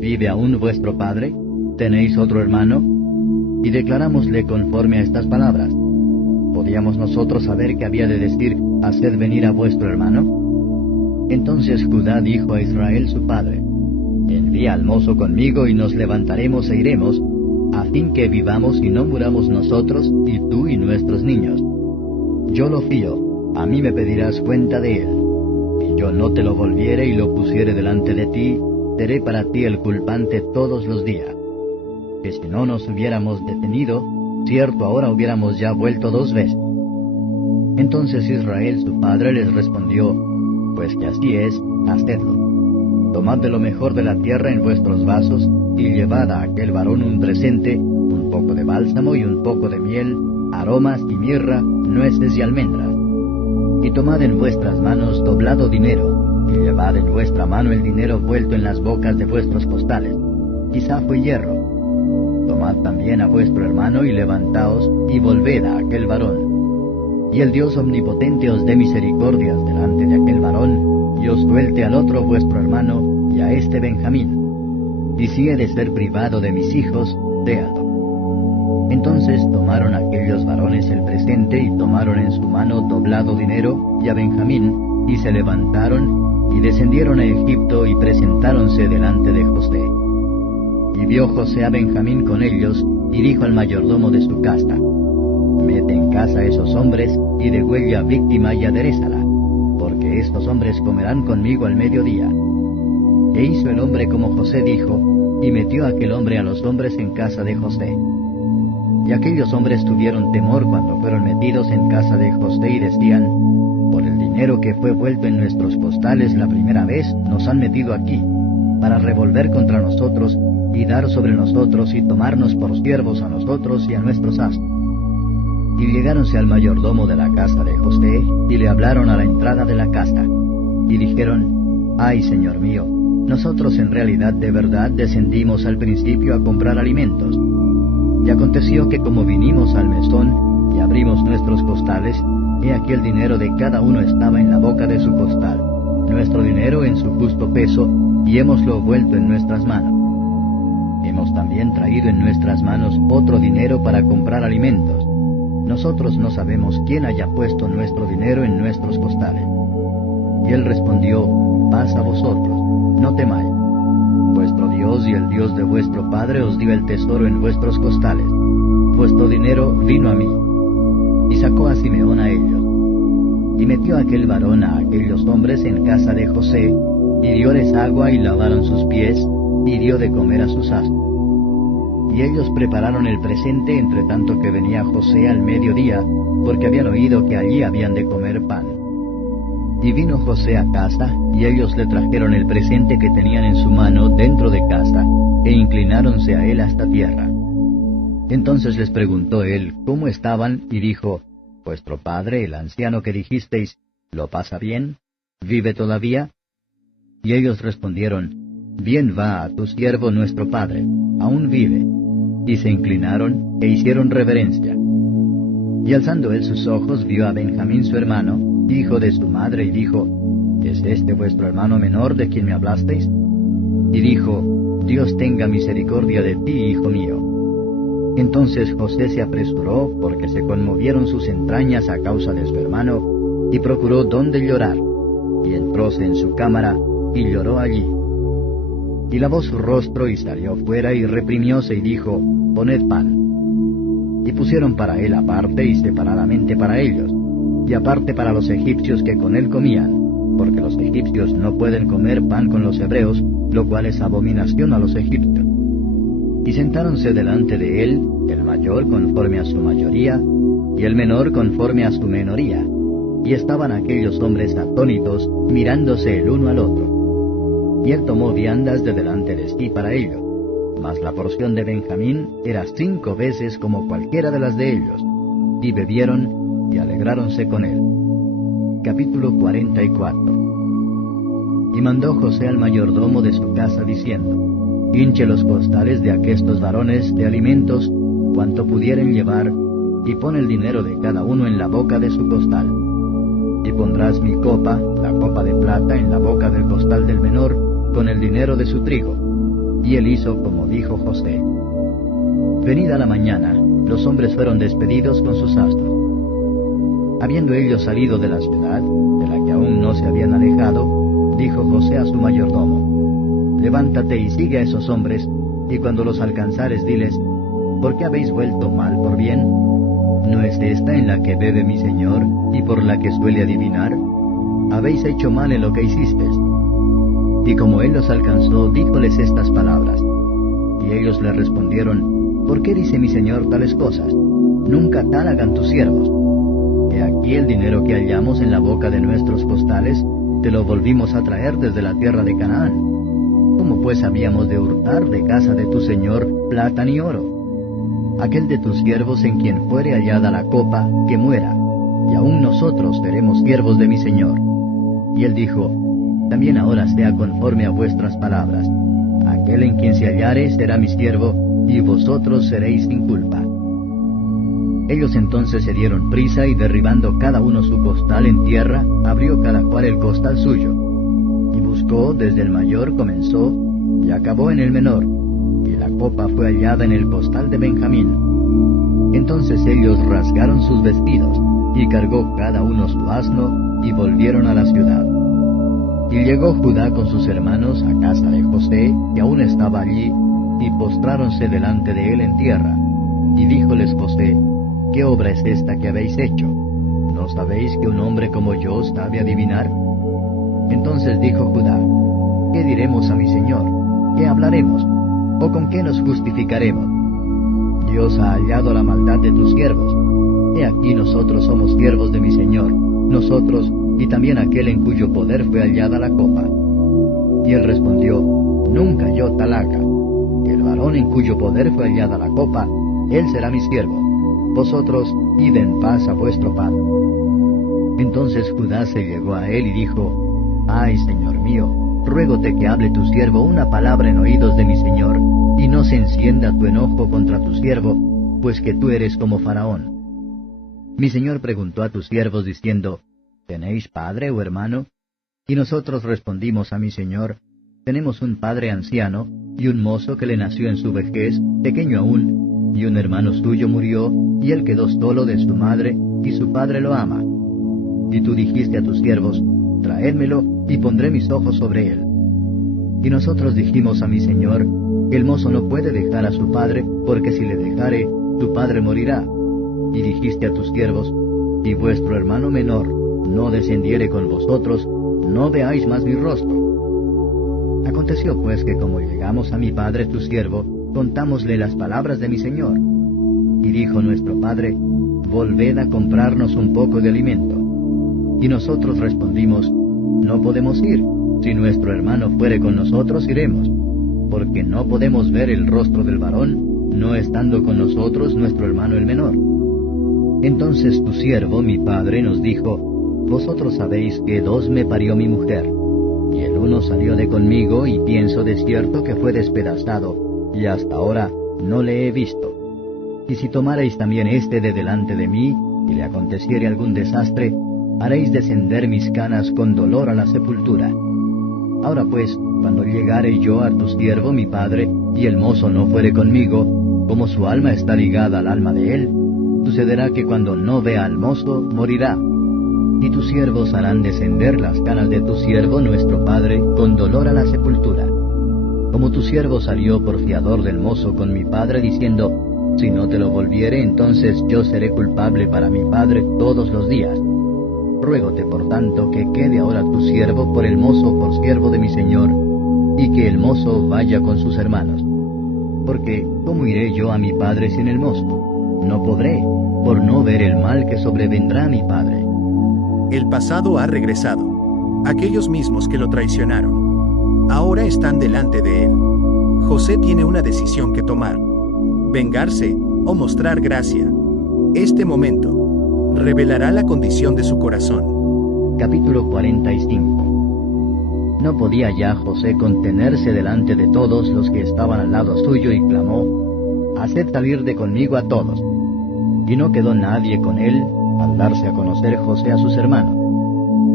¿vive aún vuestro padre? ¿Tenéis otro hermano? Y declarámosle conforme a estas palabras. ¿Podíamos nosotros saber que había de decir: haced venir a vuestro hermano? Entonces Judá dijo a Israel su padre: envía al mozo conmigo, y nos levantaremos e iremos, a fin que vivamos y no muramos nosotros, y tú y nuestros niños. Yo lo fío, a mí me pedirás cuenta de él. Y yo no te lo volviere y lo pusiere delante de ti, seré para ti el culpante todos los días. Que si no nos hubiéramos detenido, cierto ahora hubiéramos ya vuelto 2 veces. Entonces Israel su padre les respondió: pues que así es, hacedlo. Tomad de lo mejor de la tierra en vuestros vasos, y llevad a aquel varón un presente, un poco de bálsamo y un poco de miel, aromas y mirra, nueces y almendras. Y tomad en vuestras manos doblado dinero, y llevad en vuestra mano el dinero vuelto en las bocas de vuestros costales. Quizá fue hierro. Tomad también a vuestro hermano, y levantaos, y volved a aquel varón. Y el Dios omnipotente os dé misericordias delante de aquel varón, y os suelte al otro vuestro hermano, y a este Benjamín. y si he de ser privado de mis hijos, déalo. Entonces tomaron aquellos varones el presente, y tomaron en su mano doblado dinero, y a Benjamín, y se levantaron, y descendieron a Egipto, y presentáronse delante de José. Y vio José a Benjamín con ellos, y dijo al mayordomo de su casa: Mete en casa a esos hombres, y degüella víctima y aderézala, porque estos hombres comerán conmigo al mediodía. E hizo el hombre como José dijo, y metió aquel hombre a los hombres en casa de José. Y aquellos hombres tuvieron temor cuando fueron metidos en casa de José, y decían: Por el dinero que fue vuelto en nuestros costales la primera vez, nos han metido aquí, para revolver contra nosotros, y dar sobre nosotros, y tomarnos por siervos a nosotros y a nuestros asnos. Y llegáronse al mayordomo de la casa de José, y le hablaron a la entrada de la casa. Y dijeron: Ay, señor mío, nosotros en realidad de verdad descendimos al principio a comprar alimentos. Y aconteció que como vinimos al mesón, y abrimos nuestros costales, he aquí el dinero de cada uno estaba en la boca de su costal, nuestro dinero en su justo peso, y hémoslo vuelto en nuestras manos. Hemos también traído en nuestras manos otro dinero para comprar alimentos. Nosotros no sabemos quién haya puesto nuestro dinero en nuestros costales. Y él respondió: Paz a vosotros, no temáis. Vuestro Dios y el Dios de vuestro Padre os dio el tesoro en vuestros costales. Vuestro dinero vino a mí. Y sacó a Simeón a ellos. Y metió aquel varón a aquellos hombres en casa de José, y dióles agua y lavaron sus pies, y dio de comer a sus asnos. Y ellos prepararon el presente entre tanto que venía José al mediodía, porque habían oído que allí habían de comer pan. Y vino José a casa, y ellos le trajeron el presente que tenían en su mano dentro de casa, e inclináronse a él hasta tierra. Entonces les preguntó él cómo estaban, y dijo: Vuestro padre, el anciano que dijisteis, ¿lo pasa bien? ¿Vive todavía? Y ellos respondieron: Bien va a tu siervo nuestro padre, aún vive. Y se inclinaron, e hicieron reverencia. Y alzando él sus ojos, vio a Benjamín su hermano, hijo de su madre, y dijo: ¿Es este vuestro hermano menor de quien me hablasteis? Y dijo: Dios tenga misericordia de ti, hijo mío. Entonces José se apresuró, porque se conmovieron sus entrañas a causa de su hermano, y procuró dónde llorar, y entróse en su cámara, y lloró allí. Y lavó su rostro, y salió fuera, y reprimióse, y dijo: Poned pan. Y pusieron para él aparte, y separadamente para ellos, y aparte para los egipcios que con él comían, porque los egipcios no pueden comer pan con los hebreos, lo cual es abominación a los egipcios. Y sentáronse delante de él, el mayor conforme a su mayoría, y el menor conforme a su menoría. Y estaban aquellos hombres atónitos, mirándose el uno al otro. Y él tomó viandas de delante de sí para ellos, mas la porción de Benjamín era 5 veces como cualquiera de las de ellos. Y bebieron, y alegráronse con él. Capítulo 44. Y mandó José al mayordomo de su casa, diciendo: Hinche los costales de aquestos varones de alimentos, cuanto pudieren llevar, y pon el dinero de cada uno en la boca de su costal. Y pondrás mi copa, la copa de plata, en la boca del costal del menor, con el dinero de su trigo. Y él hizo como dijo José. Venida la mañana, los hombres fueron despedidos con sus asnos. Habiendo ellos salido de la ciudad, de la que aún no se habían alejado, dijo José a su mayordomo: Levántate y sigue a esos hombres, y cuando los alcanzares diles: ¿Por qué habéis vuelto mal por bien? ¿No es esta en la que bebe mi señor, y por la que suele adivinar? Habéis hecho mal en lo que hicisteis. Y como él los alcanzó, díjoles estas palabras. Y ellos le respondieron: ¿Por qué dice mi señor tales cosas? Nunca tal hagan tus siervos. He aquí el dinero que hallamos en la boca de nuestros costales, te lo volvimos a traer desde la tierra de Canaán. ¿Cómo pues habíamos de hurtar de casa de tu señor plata ni oro? Aquel de tus siervos en quien fuere hallada la copa, que muera, y aún nosotros seremos siervos de mi señor. Y él dijo: También ahora sea conforme a vuestras palabras. Aquel en quien se hallare será mi siervo, y vosotros seréis sin culpa. Ellos entonces se dieron prisa, y derribando cada uno su costal en tierra, abrió cada cual el costal suyo. Y buscó, desde el mayor comenzó, y acabó en el menor, y la copa fue hallada en el costal de Benjamín. Entonces ellos rasgaron sus vestidos, y cargó cada uno su asno, y volvieron a la ciudad. Y llegó Judá con sus hermanos a casa de José, que aún estaba allí, y postráronse delante de él en tierra. Y díjoles José: ¿Qué obra es esta que habéis hecho? ¿No sabéis que un hombre como yo sabe adivinar? Entonces dijo Judá: ¿Qué diremos a mi señor? ¿Qué hablaremos? ¿O con qué nos justificaremos? Dios ha hallado la maldad de tus siervos. He aquí nosotros somos siervos de mi señor, nosotros y también aquel en cuyo poder fue hallada la copa. Y él respondió: Nunca yo tal haga. El varón en cuyo poder fue hallada la copa, él será mi siervo. Vosotros id en paz a vuestro padre. Entonces Judá se llegó a él y dijo: Ay, señor mío, ruégote que hable tu siervo una palabra en oídos de mi señor, y no se encienda tu enojo contra tu siervo, pues que tú eres como Faraón. Mi señor preguntó a tus siervos diciendo: ¿Tenéis padre o hermano? Y nosotros respondimos a mi señor: Tenemos un padre anciano, y un mozo que le nació en su vejez, pequeño aún, y un hermano suyo murió, y él quedó solo de su madre, y su padre lo ama. Y tú dijiste a tus siervos: Traédmelo, y pondré mis ojos sobre él. Y nosotros dijimos a mi señor: El mozo no puede dejar a su padre, porque si le dejare, tu padre morirá. Y dijiste a tus siervos: Si vuestro hermano menor no descendiere con vosotros, no veáis más mi rostro. Aconteció pues que como llegamos a mi padre tu siervo, contámosle las palabras de mi señor. Y dijo nuestro padre: Volved a comprarnos un poco de alimento. Y nosotros respondimos: No podemos ir. Si nuestro hermano fuere con nosotros, iremos. Porque no podemos ver el rostro del varón, no estando con nosotros nuestro hermano el menor. Entonces tu siervo, mi padre, nos dijo: Vosotros sabéis que dos me parió mi mujer. Y el uno salió de conmigo, y pienso de cierto que fue despedazado, y hasta ahora no le he visto. Y si tomareis también este de delante de mí, y le aconteciere algún desastre, haréis descender mis canas con dolor a la sepultura. Ahora pues, cuando llegare yo a tu siervo mi padre, y el mozo no fuere conmigo, como su alma está ligada al alma de él, sucederá que cuando no vea al mozo, morirá. Y tus siervos harán descender las canas de tu siervo nuestro padre con dolor a la sepultura. Como tu siervo salió por fiador del mozo con mi padre, diciendo: Si no te lo volviere, entonces yo seré culpable para mi padre todos los días. Ruégote, por tanto, que quede ahora tu siervo por el mozo por siervo de mi señor, y que el mozo vaya con sus hermanos. Porque, ¿cómo iré yo a mi padre sin el mozo? No podré, por no ver el mal que sobrevendrá a mi padre. El pasado ha regresado. Aquellos mismos que lo traicionaron ahora están delante de él. José tiene una decisión que tomar: vengarse o mostrar gracia. Este momento revelará la condición de su corazón. Capítulo 45. No podía ya José contenerse delante de todos los que estaban al lado suyo, y clamó: Haced salir de conmigo a todos. Y no quedó nadie con él, al darse a conocer José a sus hermanos.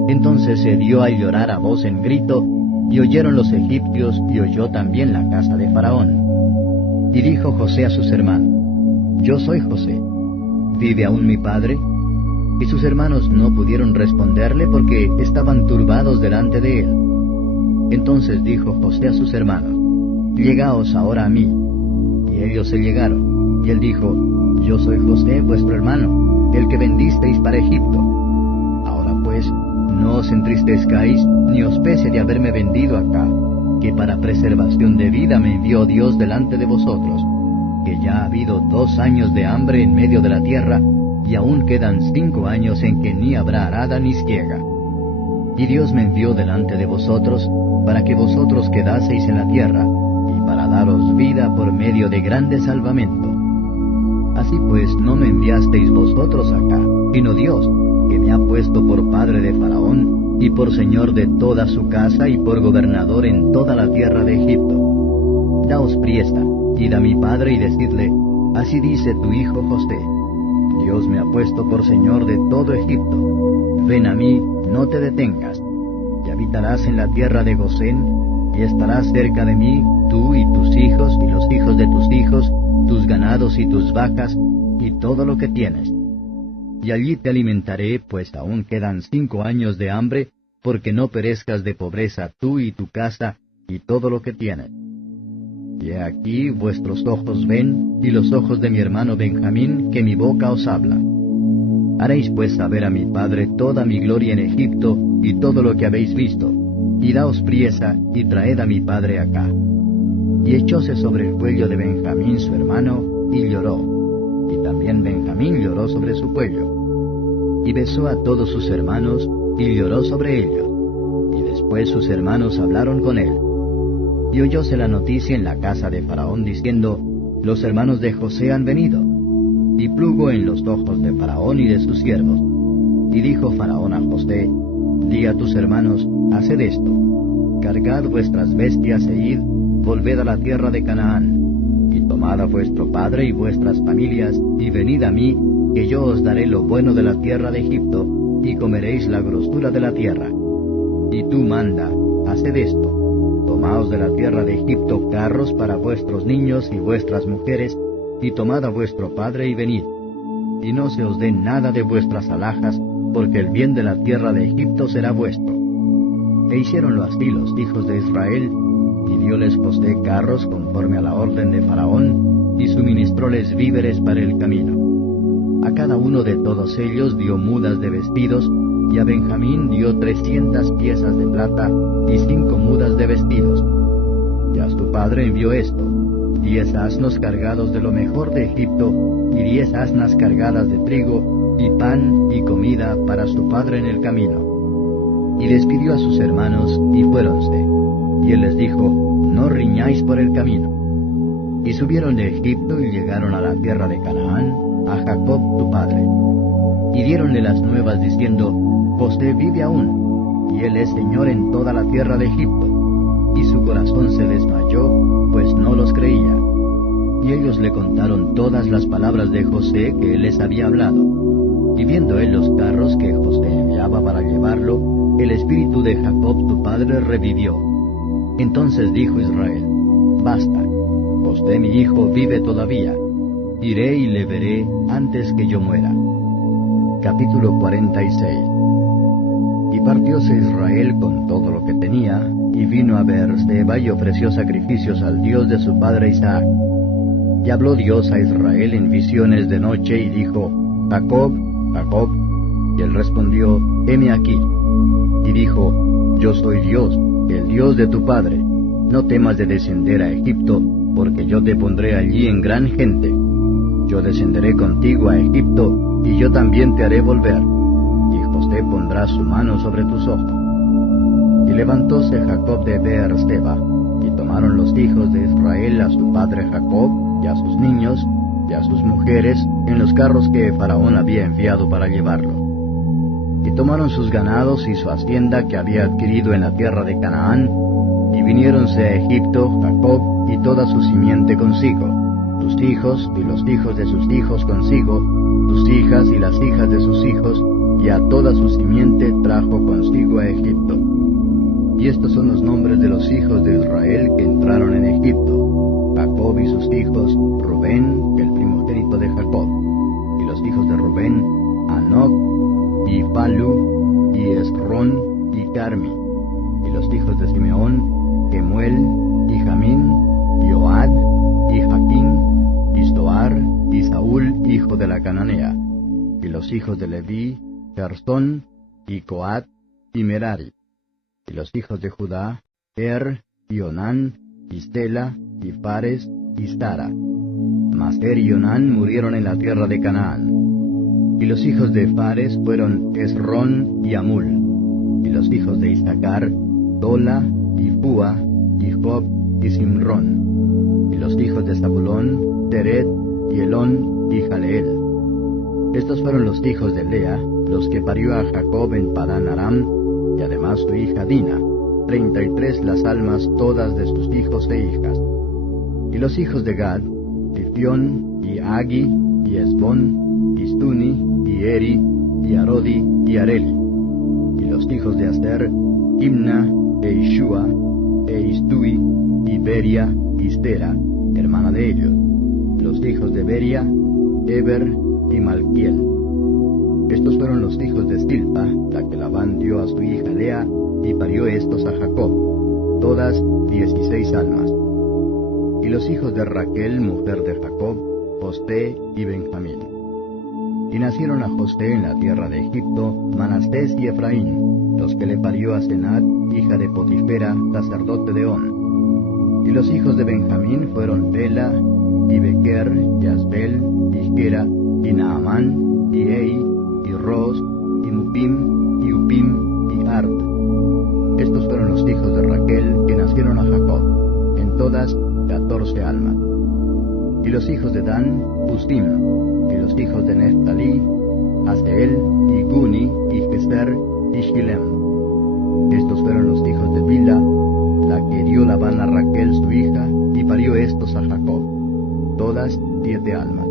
Entonces se dio a llorar a voz en grito, y oyeron los egipcios, y oyó también la casa de Faraón. Y dijo José a sus hermanos: Yo soy José. ¿Vive aún mi padre? Y sus hermanos no pudieron responderle, porque estaban turbados delante de él. Entonces dijo José a sus hermanos: Llegaos ahora a mí. Y ellos se llegaron. Y él dijo: Yo soy José, vuestro hermano, el que vendisteis para Egipto. Ahora pues, no os entristezcáis, ni os pese de haberme vendido acá, que para preservación de vida me envió Dios delante de vosotros, que ya ha habido 2 años de hambre en medio de la tierra, y aún quedan 5 años en que ni habrá arada ni siega. Y Dios me envió delante de vosotros, para que vosotros quedaseis en la tierra, y para daros vida por medio de grande salvamento. Así pues, no me enviasteis vosotros acá, sino Dios, que me ha puesto por padre de Faraón, y por señor de toda su casa, y por gobernador en toda la tierra de Egipto. Daos priesa, id a mi padre y decidle: Así dice tu hijo José: Dios me ha puesto por señor de todo Egipto. Ven a mí, no te detengas, y habitarás en la tierra de Gosén, Y estarás cerca de mí, tú y tus hijos y los hijos de tus hijos, tus ganados y tus vacas, y todo lo que tienes. Y allí te alimentaré, pues aún quedan 5 años de hambre, porque no perezcas de pobreza tú y tu casa, y todo lo que tienes. Y he aquí vuestros ojos ven, y los ojos de mi hermano Benjamín, que mi boca os habla. Haréis pues saber a mi padre toda mi gloria en Egipto, y todo lo que habéis visto, y daos priesa, y traed a mi padre acá. Y echóse sobre el cuello de Benjamín su hermano, y lloró. Y también Benjamín lloró sobre su cuello. Y besó a todos sus hermanos, y lloró sobre ellos. Y después sus hermanos hablaron con él. Y oyóse la noticia en la casa de Faraón, diciendo, los hermanos de José han venido. Y plugo en los ojos de Faraón y de sus siervos. Y dijo Faraón a José, di a tus hermanos, haced esto, cargad vuestras bestias e id, volved a la tierra de Canaán, y tomad a vuestro padre y vuestras familias, y venid a mí, que yo os daré lo bueno de la tierra de Egipto, y comeréis la grosura de la tierra. Y tú manda, haced esto, tomaos de la tierra de Egipto carros para vuestros niños y vuestras mujeres, y tomad a vuestro padre y venid. Y no se os dé nada de vuestras alhajas, porque el bien de la tierra de Egipto será vuestro. E hicieronlo así los hijos de Israel, y dióles José carros conforme a la orden de Faraón, y suministróles víveres para el camino. A cada uno de todos ellos dio mudas de vestidos, y a Benjamín dio 300 piezas de plata, y 5 mudas de vestidos. Y a su padre envió esto, 10 asnos cargados de lo mejor de Egipto, y 10 asnas cargadas de trigo, y pan y comida para su padre en el camino. Y despidió a sus hermanos, y fuéronse. Y él les dijo, no riñáis por el camino. Y subieron de Egipto y llegaron a la tierra de Canaán, a Jacob tu padre. Y diéronle las nuevas diciendo, José vive aún, y él es señor en toda la tierra de Egipto. Y su corazón se desmayó, pues no los creía. Y ellos le contaron todas las palabras de José que él les había hablado. Y viendo él los carros que José enviaba para llevarlo, el espíritu de Jacob tu padre revivió. Entonces dijo Israel, basta, José mi hijo vive todavía. Iré y le veré antes que yo muera. Capítulo 46. Y partióse Israel con todo lo que tenía, y vino a Beer-seba y ofreció sacrificios al Dios de su padre Isaac. Y habló Dios a Israel en visiones de noche, y dijo, Jacob, Jacob. Y él respondió, heme aquí. Y dijo, yo soy Dios, el Dios de tu padre. No temas de descender a Egipto, porque yo te pondré allí en gran gente. Yo descenderé contigo a Egipto, y yo también te haré volver. Y José pondrá su mano sobre tus ojos. Y levantóse Jacob de Beer-seba, y tomaron los hijos de Israel a su padre Jacob, y a sus niños, y a sus mujeres, en los carros que Faraón había enviado para llevarlo. Y tomaron sus ganados y su hacienda que había adquirido en la tierra de Canaán, y viniéronse a Egipto Jacob y toda su simiente consigo, sus hijos y los hijos de sus hijos consigo, sus hijas y las hijas de sus hijos, y a toda su simiente trajo consigo a Egipto. Y estos son los nombres de los hijos de Israel que entraron en Egipto: Jacob y sus hijos, Rubén, el primogénito de Jacob. Y los hijos de Rubén, Hanoc, y Palu, y Esrón, y Carmi. Y los hijos de Simeón, Kemuel, y Jamín, y Ohad, y Jaquín, y Zoar, y Saúl, hijo de la Cananea. Y los hijos de Leví, Gersón, y Coat, y Merari. Y los hijos de Judá, y Onán, y Sela, y Fares, y Sara. Mas y Onán murieron en la tierra de Canaán. Y los hijos de Fares fueron Esrón y Amul. Y los hijos de Issacar, Tola, y Fua, y Job, y Simrón. Y los hijos de Zabulón, Teret, y Elón, y Jaleel. Estos fueron los hijos de Lea, los que parió a Jacob en Padán Aram, y además su hija Dina, 33 las almas todas de sus hijos e hijas. Y los hijos de Gad, Tifión, y Agi, y Esbón, y Stuni, y Eri, y Arodi, y Areli. Y los hijos de Aser, Imna, e Ishua, e Istui, y Beria, y Sera, hermana de ellos. Los hijos de Beria, Eber y Malquiel. Estos fueron los hijos de Zilpa, la que Labán dio a su hija Lea, y parió estos a Jacob, todas 16 almas. Y los hijos de Raquel, mujer de Jacob, José y Benjamín. Y nacieron a José en la tierra de Egipto Manasés y Efraín, los que le parió a Senat, hija de Potifera, sacerdote de On. Y los hijos de Benjamín fueron Bela, y Bequer, y Asbel, y Gera, y Naamán, y Ei, y Ros, y Mupim, y Upim, y Ard. Estos fueron los hijos de Raquel que nacieron a Jacob, en todas 14 almas. Y los hijos de Dan, Usim. Y los hijos de Neftalí, Aseel, y Guni, y Geser, y Shilem. Estos fueron los hijos de Bilha, la que dio Labán a Raquel su hija, y parió estos a Jacob, todas 7 almas.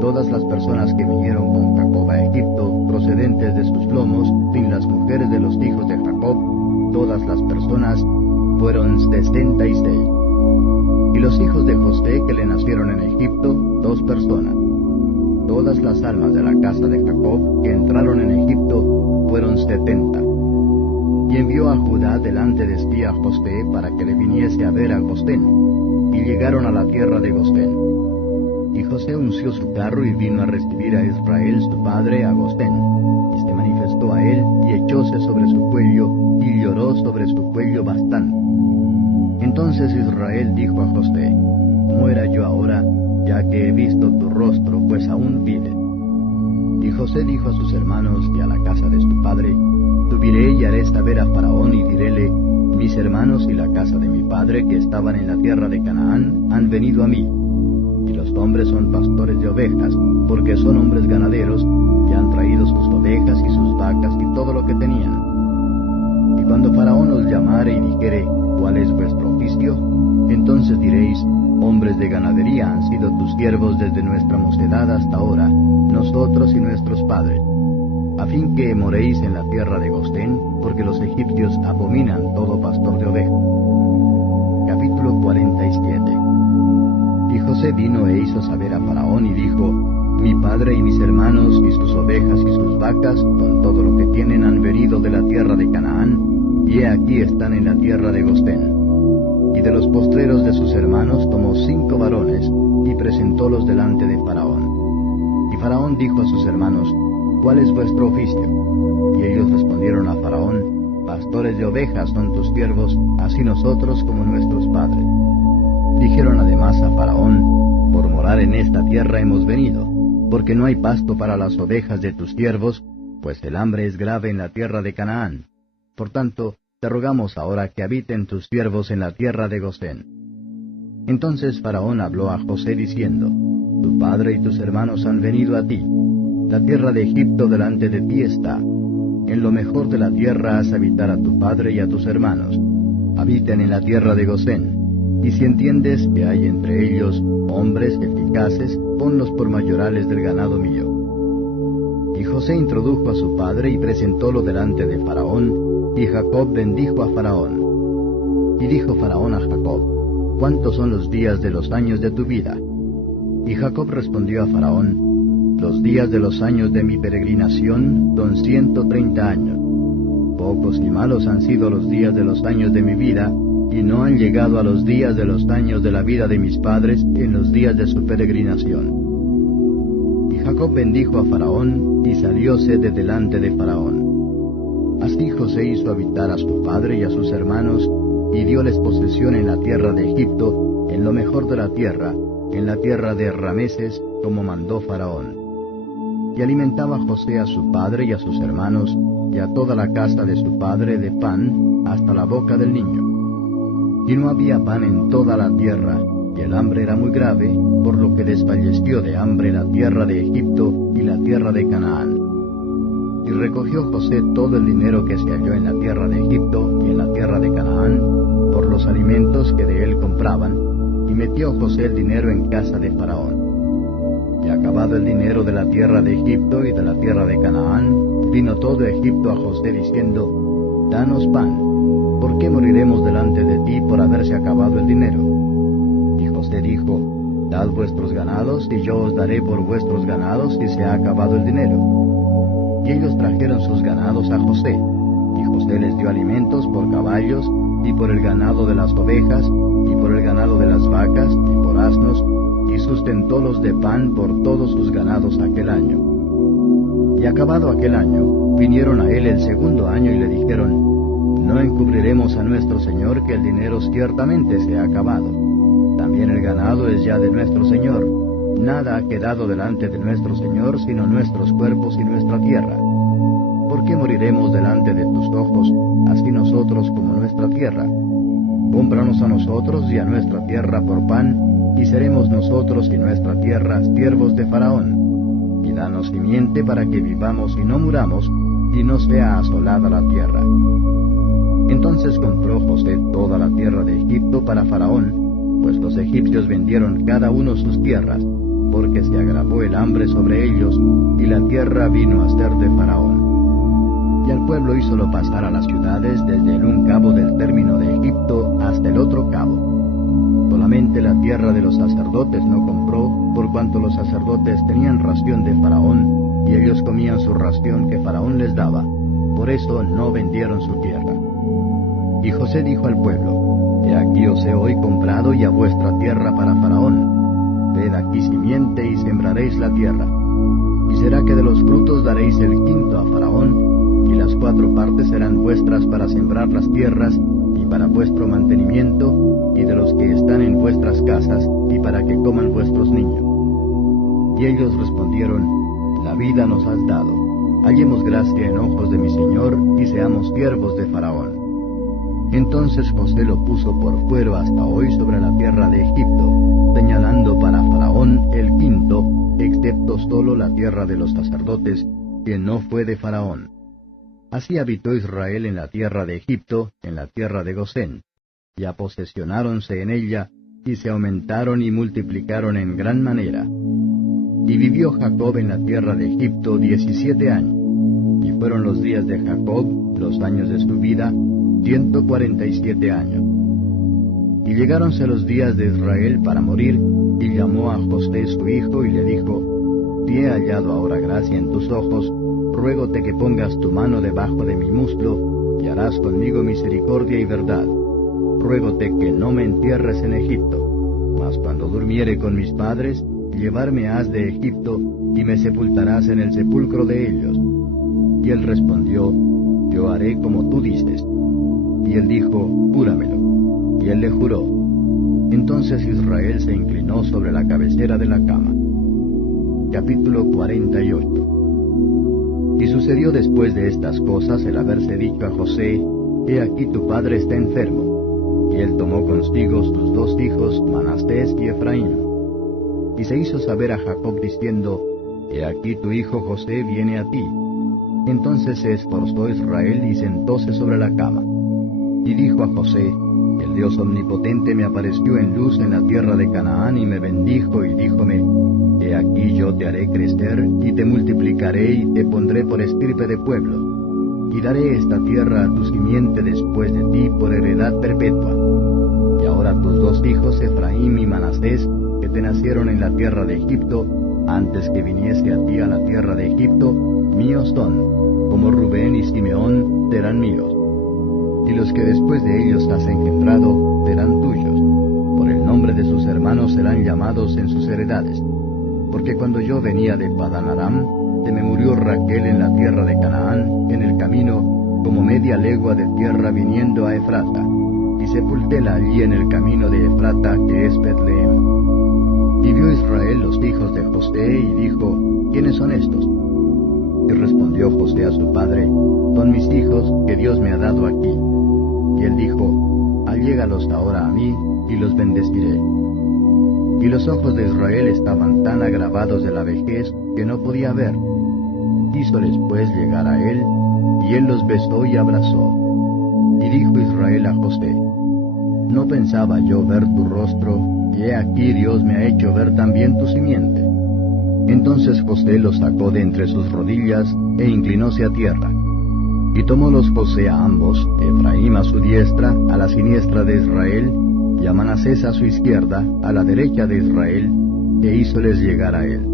Todas las personas que vinieron con Jacob a Egipto, procedentes de sus lomos, sin las mujeres de los hijos de Jacob, todas las personas fueron 66. Y los hijos de José que le nacieron en Egipto, 2 personas. Todas las almas de la casa de Jacob que entraron en Egipto fueron 70. Y envió a Judá delante de sí a José para que le viniese a ver a Gosén. Y llegaron a la tierra de Gosén. Y José unció su carro y vino a recibir a Israel su padre a Gosén. Y se manifestó a él y echóse sobre su cuello y lloró sobre su cuello bastante. Entonces Israel dijo a José: muera yo ahora, ya que he visto tu rostro, pues aún vive. Y José dijo a sus hermanos y a la casa de su padre: subiré y haré saber a Faraón y diréle: mis hermanos y la casa de mi padre que estaban en la tierra de Canaán han venido a mí. Y los hombres son pastores de ovejas, porque son hombres ganaderos, y han traído sus ovejas y sus vacas y todo lo que tenían. Y cuando Faraón os llamare y dijere: ¿cuál es vuestro oficio? Entonces diréis: hombres de ganadería han sido tus siervos desde nuestra mocedad hasta ahora, nosotros y nuestros padres, a fin que moréis en la tierra de Gosén, porque los egipcios abominan todo pastor de ovejas. Capítulo 47. Y José vino e hizo saber a Faraón y dijo: mi padre y mis hermanos y sus ovejas y sus vacas, con todo lo que tienen, han venido de la tierra de Canaán, y he aquí están en la tierra de Gosén. Y de los postreros de sus hermanos tomó 5 varones, y presentólos delante de Faraón. Y Faraón dijo a sus hermanos: ¿cuál es vuestro oficio? Y ellos respondieron a Faraón: pastores de ovejas son tus siervos, así nosotros como nuestros padres. Dijeron además a Faraón: por morar en esta tierra hemos venido, porque no hay pasto para las ovejas de tus siervos, pues el hambre es grave en la tierra de Canaán. Por tanto, te rogamos ahora que habiten tus siervos en la tierra de Gosén. Entonces Faraón habló a José diciendo: tu padre y tus hermanos han venido a ti. La tierra de Egipto delante de ti está. En lo mejor de la tierra haz habitar a tu padre y a tus hermanos. Habiten en la tierra de Gosén. Y si entiendes que hay entre ellos hombres eficaces, ponlos por mayorales del ganado mío. Y José introdujo a su padre y presentólo delante de Faraón, y Jacob bendijo a Faraón. Y dijo Faraón a Jacob: ¿cuántos son los días de los años de tu vida? Y Jacob respondió a Faraón: los días de los años de mi peregrinación son 130 años. Pocos y malos han sido los días de los años de mi vida, y no han llegado a los días de los años de la vida de mis padres en los días de su peregrinación. Y Jacob bendijo a Faraón, y salióse de delante de Faraón. Así José hizo habitar a su padre y a sus hermanos, y dióles posesión en la tierra de Egipto, en lo mejor de la tierra, en la tierra de Rameses, como mandó Faraón. Y alimentaba José a su padre y a sus hermanos, y a toda la casa de su padre de pan, hasta la boca del niño. Y no había pan en toda la tierra, y el hambre era muy grave, por lo que desfalleció de hambre la tierra de Egipto y la tierra de Canaán. Y recogió José todo el dinero que se halló en la tierra de Egipto y en la tierra de Canaán, por los alimentos que de él compraban, y metió José el dinero en casa de Faraón. Y acabado el dinero de la tierra de Egipto y de la tierra de Canaán, vino todo Egipto a José diciendo: danos pan. ¿por qué moriremos delante de ti por haberse acabado el dinero? Y José dijo, dad vuestros ganados, y yo os daré por vuestros ganados si se ha acabado el dinero. Y ellos trajeron sus ganados a José, y José les dio alimentos por caballos, y por el ganado de las ovejas, y por el ganado de las vacas, y por asnos, y sustentólos de pan por todos sus ganados aquel año. Y acabado aquel año, vinieron a él el segundo año y le dijeron, no encubriremos a nuestro señor que el dinero ciertamente se ha acabado. También el ganado es ya de nuestro señor. Nada ha quedado delante de nuestro señor sino nuestros cuerpos y nuestra tierra. ¿Por qué moriremos delante de tus ojos, así nosotros como nuestra tierra? Cómpranos a nosotros y a nuestra tierra por pan, y seremos nosotros y nuestra tierra siervos de Faraón. Y danos simiente para que vivamos y no muramos, y no sea asolada la tierra. Entonces compró José toda la tierra de Egipto para Faraón, pues los egipcios vendieron cada uno sus tierras, porque se agravó el hambre sobre ellos, y la tierra vino a ser de Faraón. Y al pueblo hízolo pasar a las ciudades desde el un cabo del término de Egipto hasta el otro cabo. Solamente la tierra de los sacerdotes no compró, por cuanto los sacerdotes tenían ración de Faraón, y ellos comían su ración que Faraón les daba, por eso no vendieron su tierra. Y José dijo al pueblo, he aquí os he hoy comprado y a vuestra tierra para Faraón. Ved aquí simiente y sembraréis la tierra. Y será que de los frutos daréis el quinto a Faraón, y las 4 partes serán vuestras para sembrar las tierras, y para vuestro mantenimiento, y de los que están en vuestras casas, y para que coman vuestros niños. Y ellos respondieron, la vida nos has dado, hallemos gracia en ojos de mi señor, y seamos siervos de Faraón. Entonces José lo puso por fuero hasta hoy sobre la tierra de Egipto, señalando para Faraón el quinto, excepto solo la tierra de los sacerdotes, que no fue de Faraón. Así habitó Israel en la tierra de Egipto, en la tierra de Gosén, y aposesionáronse en ella, y se aumentaron y multiplicaron en gran manera. Y vivió Jacob en la tierra de Egipto 17 años, y fueron los días de Jacob, los años de su vida, 147 años. Y llegáronse los días de Israel para morir, y llamó a José su hijo, y le dijo, si he hallado ahora gracia en tus ojos, ruégote que pongas tu mano debajo de mi muslo, y harás conmigo misericordia y verdad. Ruégote que no me entierres en Egipto, mas cuando durmiere con mis padres, llevarme has de Egipto, y me sepultarás en el sepulcro de ellos. Y él respondió, yo haré como tú dices. Y él dijo, júramelo. Y él le juró. Entonces Israel se inclinó sobre la cabecera de la cama. Capítulo 48. Y sucedió después de estas cosas el haberse dicho a José, he aquí tu padre está enfermo. Y él tomó consigo sus 2 hijos, Manasés y Efraín. Y se hizo saber a Jacob diciendo, he aquí tu hijo José viene a ti. Entonces se esforzó Israel y sentóse sobre la cama. Y dijo a José, el Dios omnipotente me apareció en luz en la tierra de Canaán y me bendijo y díjome, he aquí yo te haré crecer y te multiplicaré y te pondré por estirpe de pueblos. Y daré esta tierra a tu simiente después de ti por heredad perpetua. Y ahora tus 2 hijos, Efraín y Manasés, que te nacieron en la tierra de Egipto, antes que viniese a ti a la tierra de Egipto, míos son, como Rubén y Simeón serán míos. Y los que después de ellos has engendrado serán tuyos. Por el nombre de sus hermanos serán llamados en sus heredades. Porque cuando yo venía de Padán Aram, se me murió Raquel en la tierra de Canaán, en el camino, como media legua de tierra viniendo a Efrata, y sepultéla allí en el camino de Efrata, que es Betlehem. Y vio Israel los hijos de José, y dijo, ¿quiénes son estos? Y respondió José a su padre, son mis hijos que Dios me ha dado aquí. Y él dijo, allégalos ahora a mí, y los bendeciré. Y los ojos de Israel estaban tan agravados de la vejez que no podía ver. Hízoles pues llegar a él, y él los besó y abrazó. Y dijo Israel a José, no pensaba yo ver tu rostro, y he aquí Dios me ha hecho ver también tu simiente. Entonces José los sacó de entre sus rodillas, e inclinóse a tierra. Y tomólos José a ambos, Efraín a su diestra, a la siniestra de Israel, y a Manasés a su izquierda, a la derecha de Israel, e hízoles llegar a él.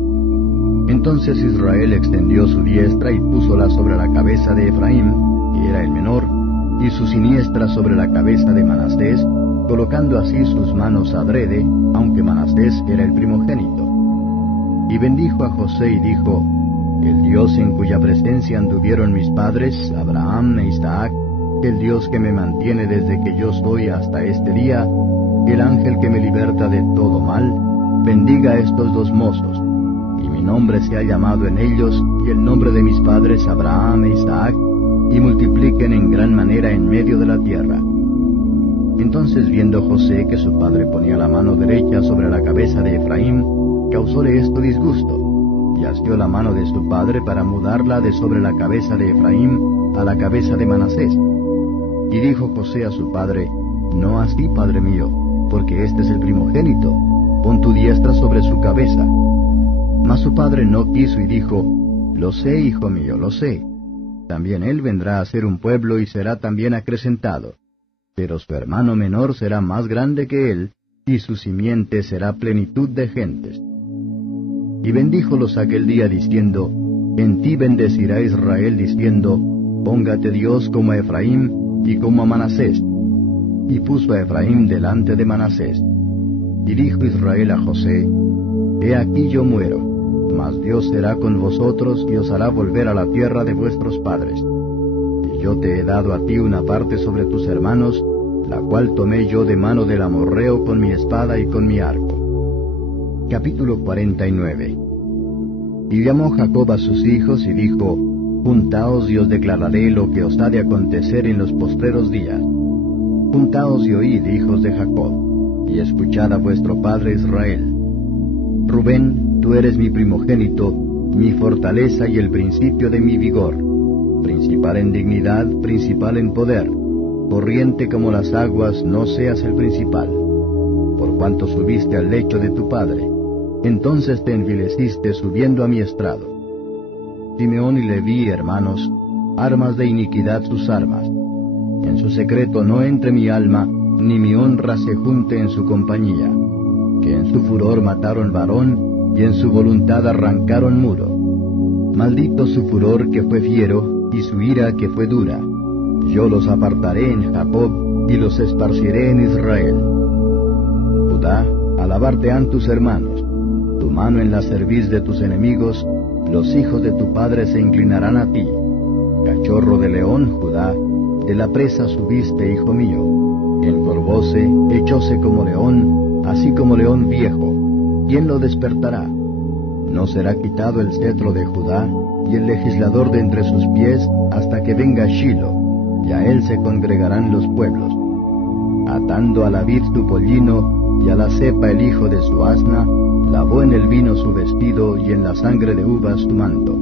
Entonces Israel extendió su diestra y púsola sobre la cabeza de Efraín, que era el menor, y su siniestra sobre la cabeza de Manasés, colocando así sus manos adrede, aunque Manasés era el primogénito. Y bendijo a José y dijo: El Dios en cuya presencia anduvieron mis padres, Abraham e Isaac, el Dios que me mantiene desde que yo soy hasta este día, el ángel que me liberta de todo mal, bendiga a estos dos mozos, y mi nombre sea llamado en ellos, y el nombre de mis padres Abraham e Isaac, y multipliquen en gran manera en medio de la tierra. Entonces, viendo José que su padre ponía la mano derecha sobre la cabeza de Efraín, causóle esto disgusto, y asió la mano de su padre para mudarla de sobre la cabeza de Efraín a la cabeza de Manasés. Y dijo José a su padre: No así, padre mío, porque este es el primogénito, pon tu diestra sobre su cabeza. Mas su padre no quiso y dijo: Lo sé, hijo mío, lo sé. También él vendrá a ser un pueblo y será también acrecentado. Pero su hermano menor será más grande que él, y su simiente será plenitud de gentes. Y bendíjolos aquel día diciendo: En ti bendecirá Israel diciendo: Póngate Dios como a Efraín y como a Manasés. Y puso a Efraín delante de Manasés. Y dijo Israel a José: He aquí yo muero, mas Dios será con vosotros y os hará volver a la tierra de vuestros padres. Y yo te he dado a ti una parte sobre tus hermanos, la cual tomé yo de mano del amorreo con mi espada y con mi arco. Capítulo 49. Y llamó Jacob a sus hijos y dijo: Juntaos y os declararé lo que os ha de acontecer en los postreros días. Juntaos y oíd, hijos de Jacob, y escuchad a vuestro padre Israel. Rubén, tú eres mi primogénito, mi fortaleza y el principio de mi vigor, principal en dignidad, principal en poder, corriente como las aguas, no seas el principal. Por cuanto subiste al lecho de tu padre, entonces te envileciste subiendo a mi estrado. Simeón y Leví, hermanos, armas de iniquidad sus armas. En su secreto no entre mi alma, ni mi honra se junte en su compañía. Que en su furor mataron varón, y en su voluntad arrancaron muro. Maldito su furor que fue fiero, y su ira que fue dura. Yo los apartaré en Jacob, y los esparciré en Israel. Judá, alabarte han tus hermanos. Tu mano en la cerviz de tus enemigos, los hijos de tu padre se inclinarán a ti. Cachorro de león, Judá, de la presa subiste, hijo mío. Encorvóse, echóse como león, así como león viejo. ¿Quién lo despertará? No será quitado el cetro de Judá, y el legislador de entre sus pies, hasta que venga Shilo, y a él se congregarán los pueblos. Atando a la vid tu pollino, y a la cepa el hijo de su asna, lavó en el vino su vestido, y en la sangre de uvas su manto.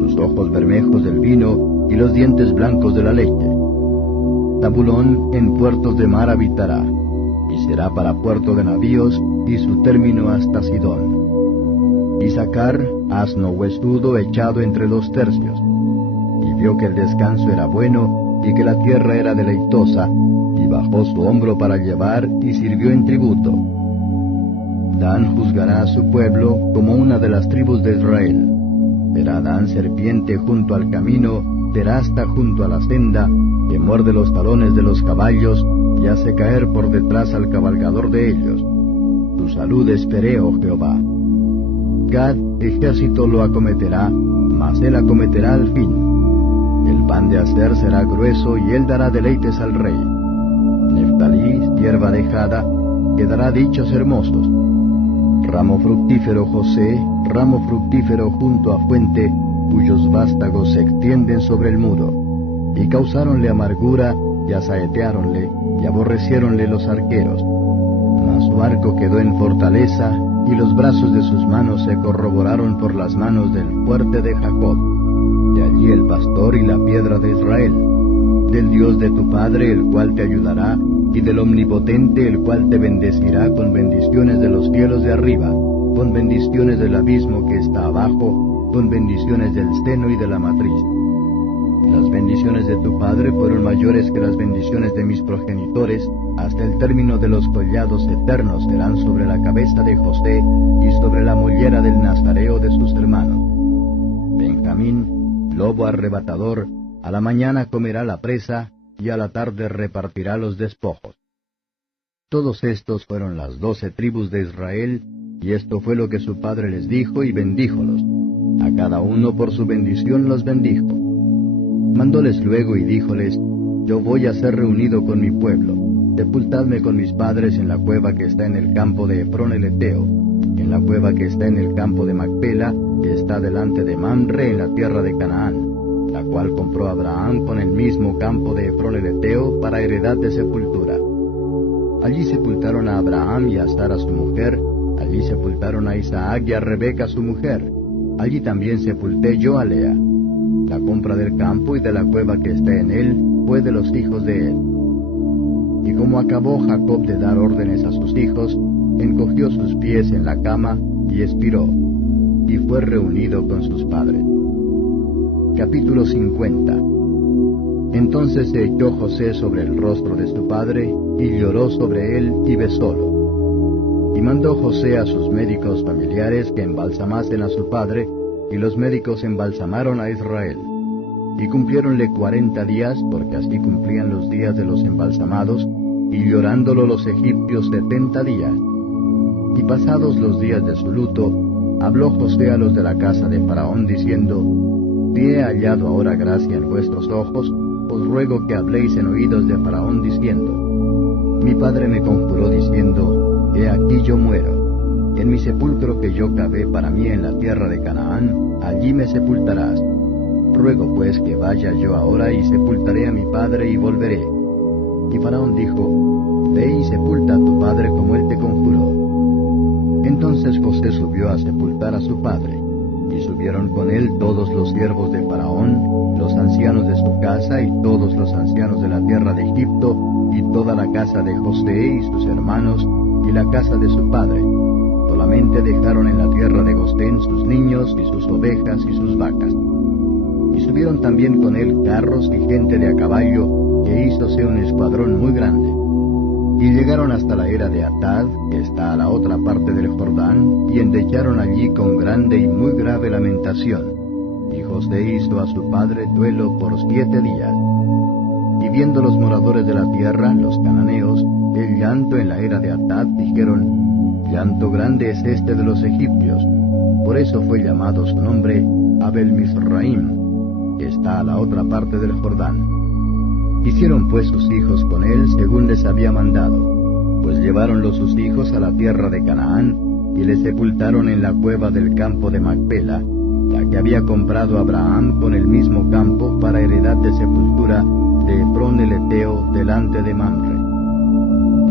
Sus ojos bermejos del vino, y los dientes blancos de la leche. Zabulón en puertos de mar habitará, y será para puerto de navíos, y su término hasta Sidón. Isaacar, asno huesudo echado entre dos tercios. Y vio que el descanso era bueno, y que la tierra era deleitosa, y bajó su hombro para llevar, y sirvió en tributo. Dan juzgará a su pueblo como una de las tribus de Israel. Verá Dan serpiente junto al camino, terasta junto a la senda, que muerde los talones de los caballos, y hace caer por detrás al cabalgador de ellos. Tu salud esperé, oh Jehová. Gad, ejército lo acometerá, mas él acometerá al fin. El pan de Aser será grueso, y él dará deleites al rey. Neftalí, hierba dejada, que dará dichos hermosos. Ramo fructífero José, ramo fructífero junto a fuente, cuyos vástagos se extienden sobre el muro. Y causáronle amargura, y asaeteáronle, y aborreciéronle los arqueros. Mas su arco quedó en fortaleza, y los brazos de sus manos se corroboraron por las manos del fuerte de Jacob. De allí el pastor y la piedra de Israel. Del Dios de tu padre, el cual te ayudará, y del Omnipotente, el cual te bendecirá con bendiciones de los cielos de arriba, con bendiciones del abismo que está abajo, con bendiciones del seno y de la matriz. Las bendiciones bendiciones de tu padre fueron mayores que las bendiciones de mis progenitores, hasta el término de los collados eternos serán sobre la cabeza de José y sobre la mollera del nazareo de sus hermanos. Benjamín, lobo arrebatador, a la mañana comerá la presa, y a la tarde repartirá los despojos. Todos estos fueron las 12 tribus de Israel, y esto fue lo que su padre les dijo, y bendíjolos. A cada uno por su bendición los bendijo. Mandóles luego y díjoles: Yo voy a ser reunido con mi pueblo. Sepultadme con mis padres en la cueva que está en el campo de Efrón el Eteo, en la cueva que está en el campo de Macpela, que está delante de Mamre en la tierra de Canaán, la cual compró Abraham con el mismo campo de Efrón el Eteo para heredad de sepultura. Allí sepultaron a Abraham y a Sara su mujer, allí sepultaron a Isaac y a Rebeca su mujer, allí también sepulté yo a Lea. La compra del campo y de la cueva que está en él fue de los hijos de él. Y como acabó Jacob de dar órdenes a sus hijos, encogió sus pies en la cama y expiró, y fue reunido con sus padres. Capítulo 50. Entonces se echó José sobre el rostro de su padre, y lloró sobre él, y besólo. Y mandó José a sus médicos familiares que embalsamasen a su padre, y los médicos embalsamaron a Israel. Y cumpliéronle 40 días, porque así cumplían los días de los embalsamados, y llorándolo los egipcios 70 días. Y pasados los días de su luto, habló José a los de la casa de Faraón, diciendo: Si he hallado ahora gracia en vuestros ojos, os ruego que habléis en oídos de Faraón, diciendo: Mi padre me conjuró diciendo: He aquí yo muero. En mi sepulcro que yo cavé para mí en la tierra de Canaán, allí me sepultarás. Ruego pues que vaya yo ahora y sepultaré a mi padre y volveré. Y Faraón dijo: Ve y sepulta a tu padre como él te conjuró. Entonces José subió a sepultar a su padre. Y subieron con él todos los siervos de Faraón, los ancianos de su casa y todos los ancianos de la tierra de Egipto, y toda la casa de José y sus hermanos, y la casa de su padre. Solamente dejaron en la tierra de Gosén sus niños y sus ovejas y sus vacas. Y subieron también con él carros y gente de a caballo, que hízose un escuadrón muy grande. Y llegaron hasta la era de Atad, que está a la otra parte del Jordán, y endecharon allí con grande y muy grave lamentación. Y José hizo a su padre duelo por 7 días. Y viendo los moradores de la tierra, los cananeos, el llanto en la era de Atad, dijeron: Llanto grande es este de los egipcios. Por eso fue llamado su nombre Abel Mizraim, que está a la otra parte del Jordán. Hicieron pues sus hijos con él según les había mandado, pues lleváronlo sus hijos a la tierra de Canaán, y le sepultaron en la cueva del campo de Macpela, la que había comprado Abraham con el mismo campo para heredad de sepultura de Efrón el Eteo delante de Mamre.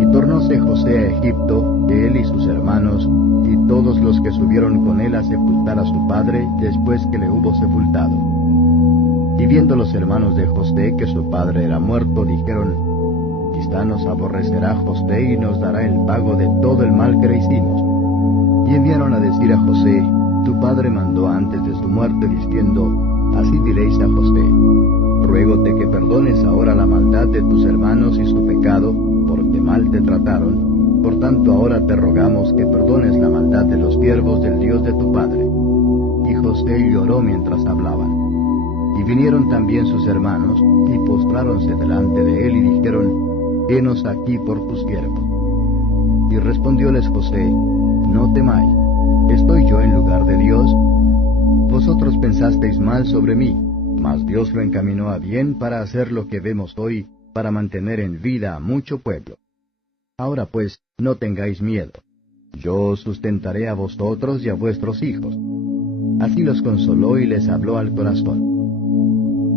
Y tornóse José a Egipto, él y sus hermanos, y todos los que subieron con él a sepultar a su padre después que le hubo sepultado. Y viendo los hermanos de José que su padre era muerto, dijeron: Quizá nos aborrecerá José y nos dará el pago de todo el mal que le hicimos. Y enviaron a decir a José: Tu padre mandó antes de su muerte, diciendo: Así diréis a José: Ruégote que perdones ahora la maldad de tus hermanos y su pecado, porque mal te trataron. Por tanto ahora te rogamos que perdones la maldad de los siervos del Dios de tu padre. Y José lloró mientras hablaban. Y vinieron también sus hermanos, y postráronse delante de él, y dijeron: Henos aquí por tus siervos. Y respondióles José: No temáis, ¿estoy yo en lugar de Dios? Vosotros pensasteis mal sobre mí, mas Dios lo encaminó a bien para hacer lo que vemos hoy, para mantener en vida a mucho pueblo. Ahora pues, no tengáis miedo. Yo os sustentaré a vosotros y a vuestros hijos. Así los consoló y les habló al corazón.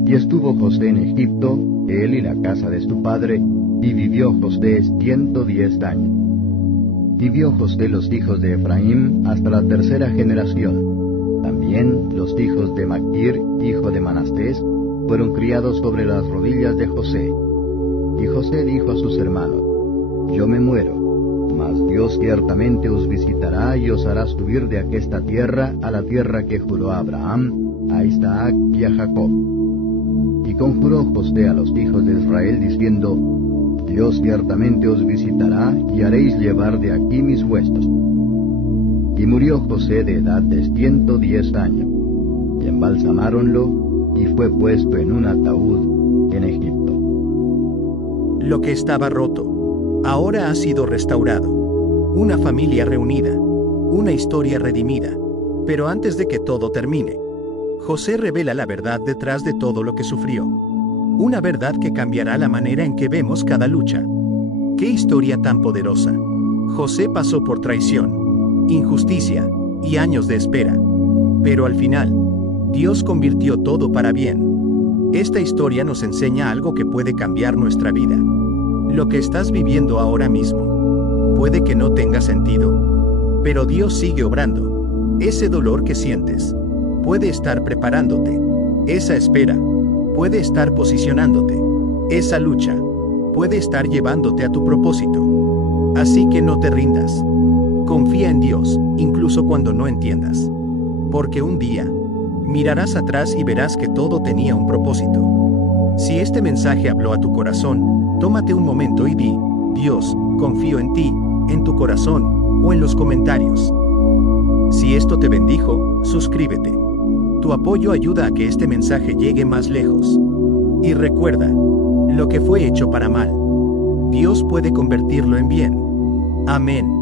Y estuvo José en Egipto, él y la casa de su padre, y vivió José 110 años. Y vio José los hijos de Efraín hasta la 3ª generación. También los hijos de Maquir, hijo de Manastés, fueron criados sobre las rodillas de José. Y José dijo a sus hermanos: Yo me muero, mas Dios ciertamente os visitará y os hará subir de aquesta tierra a la tierra que juró a Abraham, a Isaac y a Jacob. Y conjuró José a los hijos de Israel, diciendo: Dios ciertamente os visitará, y haréis llevar de aquí mis huesos. Y murió José de edad de 110 años, y embalsamáronlo, y fue puesto en un ataúd en Egipto. Lo que estaba roto, ahora ha sido restaurado. Una familia reunida, una historia redimida. Pero antes de que todo termine, José revela la verdad detrás de todo lo que sufrió. Una verdad que cambiará la manera en que vemos cada lucha. ¡Qué historia tan poderosa! José pasó por traición, injusticia y años de espera. Pero al final, Dios convirtió todo para bien. Esta historia nos enseña algo que puede cambiar nuestra vida. Lo que estás viviendo ahora mismo puede que no tenga sentido, pero Dios sigue obrando. Ese dolor que sientes puede estar preparándote. Esa espera puede estar posicionándote. Esa lucha puede estar llevándote a tu propósito. Así que no te rindas. Confía en Dios, incluso cuando no entiendas. Porque un día mirarás atrás y verás que todo tenía un propósito. Si este mensaje habló a tu corazón, tómate un momento y di: Dios, confío en ti, en tu corazón, o en los comentarios. Si esto te bendijo, suscríbete. Tu apoyo ayuda a que este mensaje llegue más lejos. Y recuerda, lo que fue hecho para mal, Dios puede convertirlo en bien. Amén.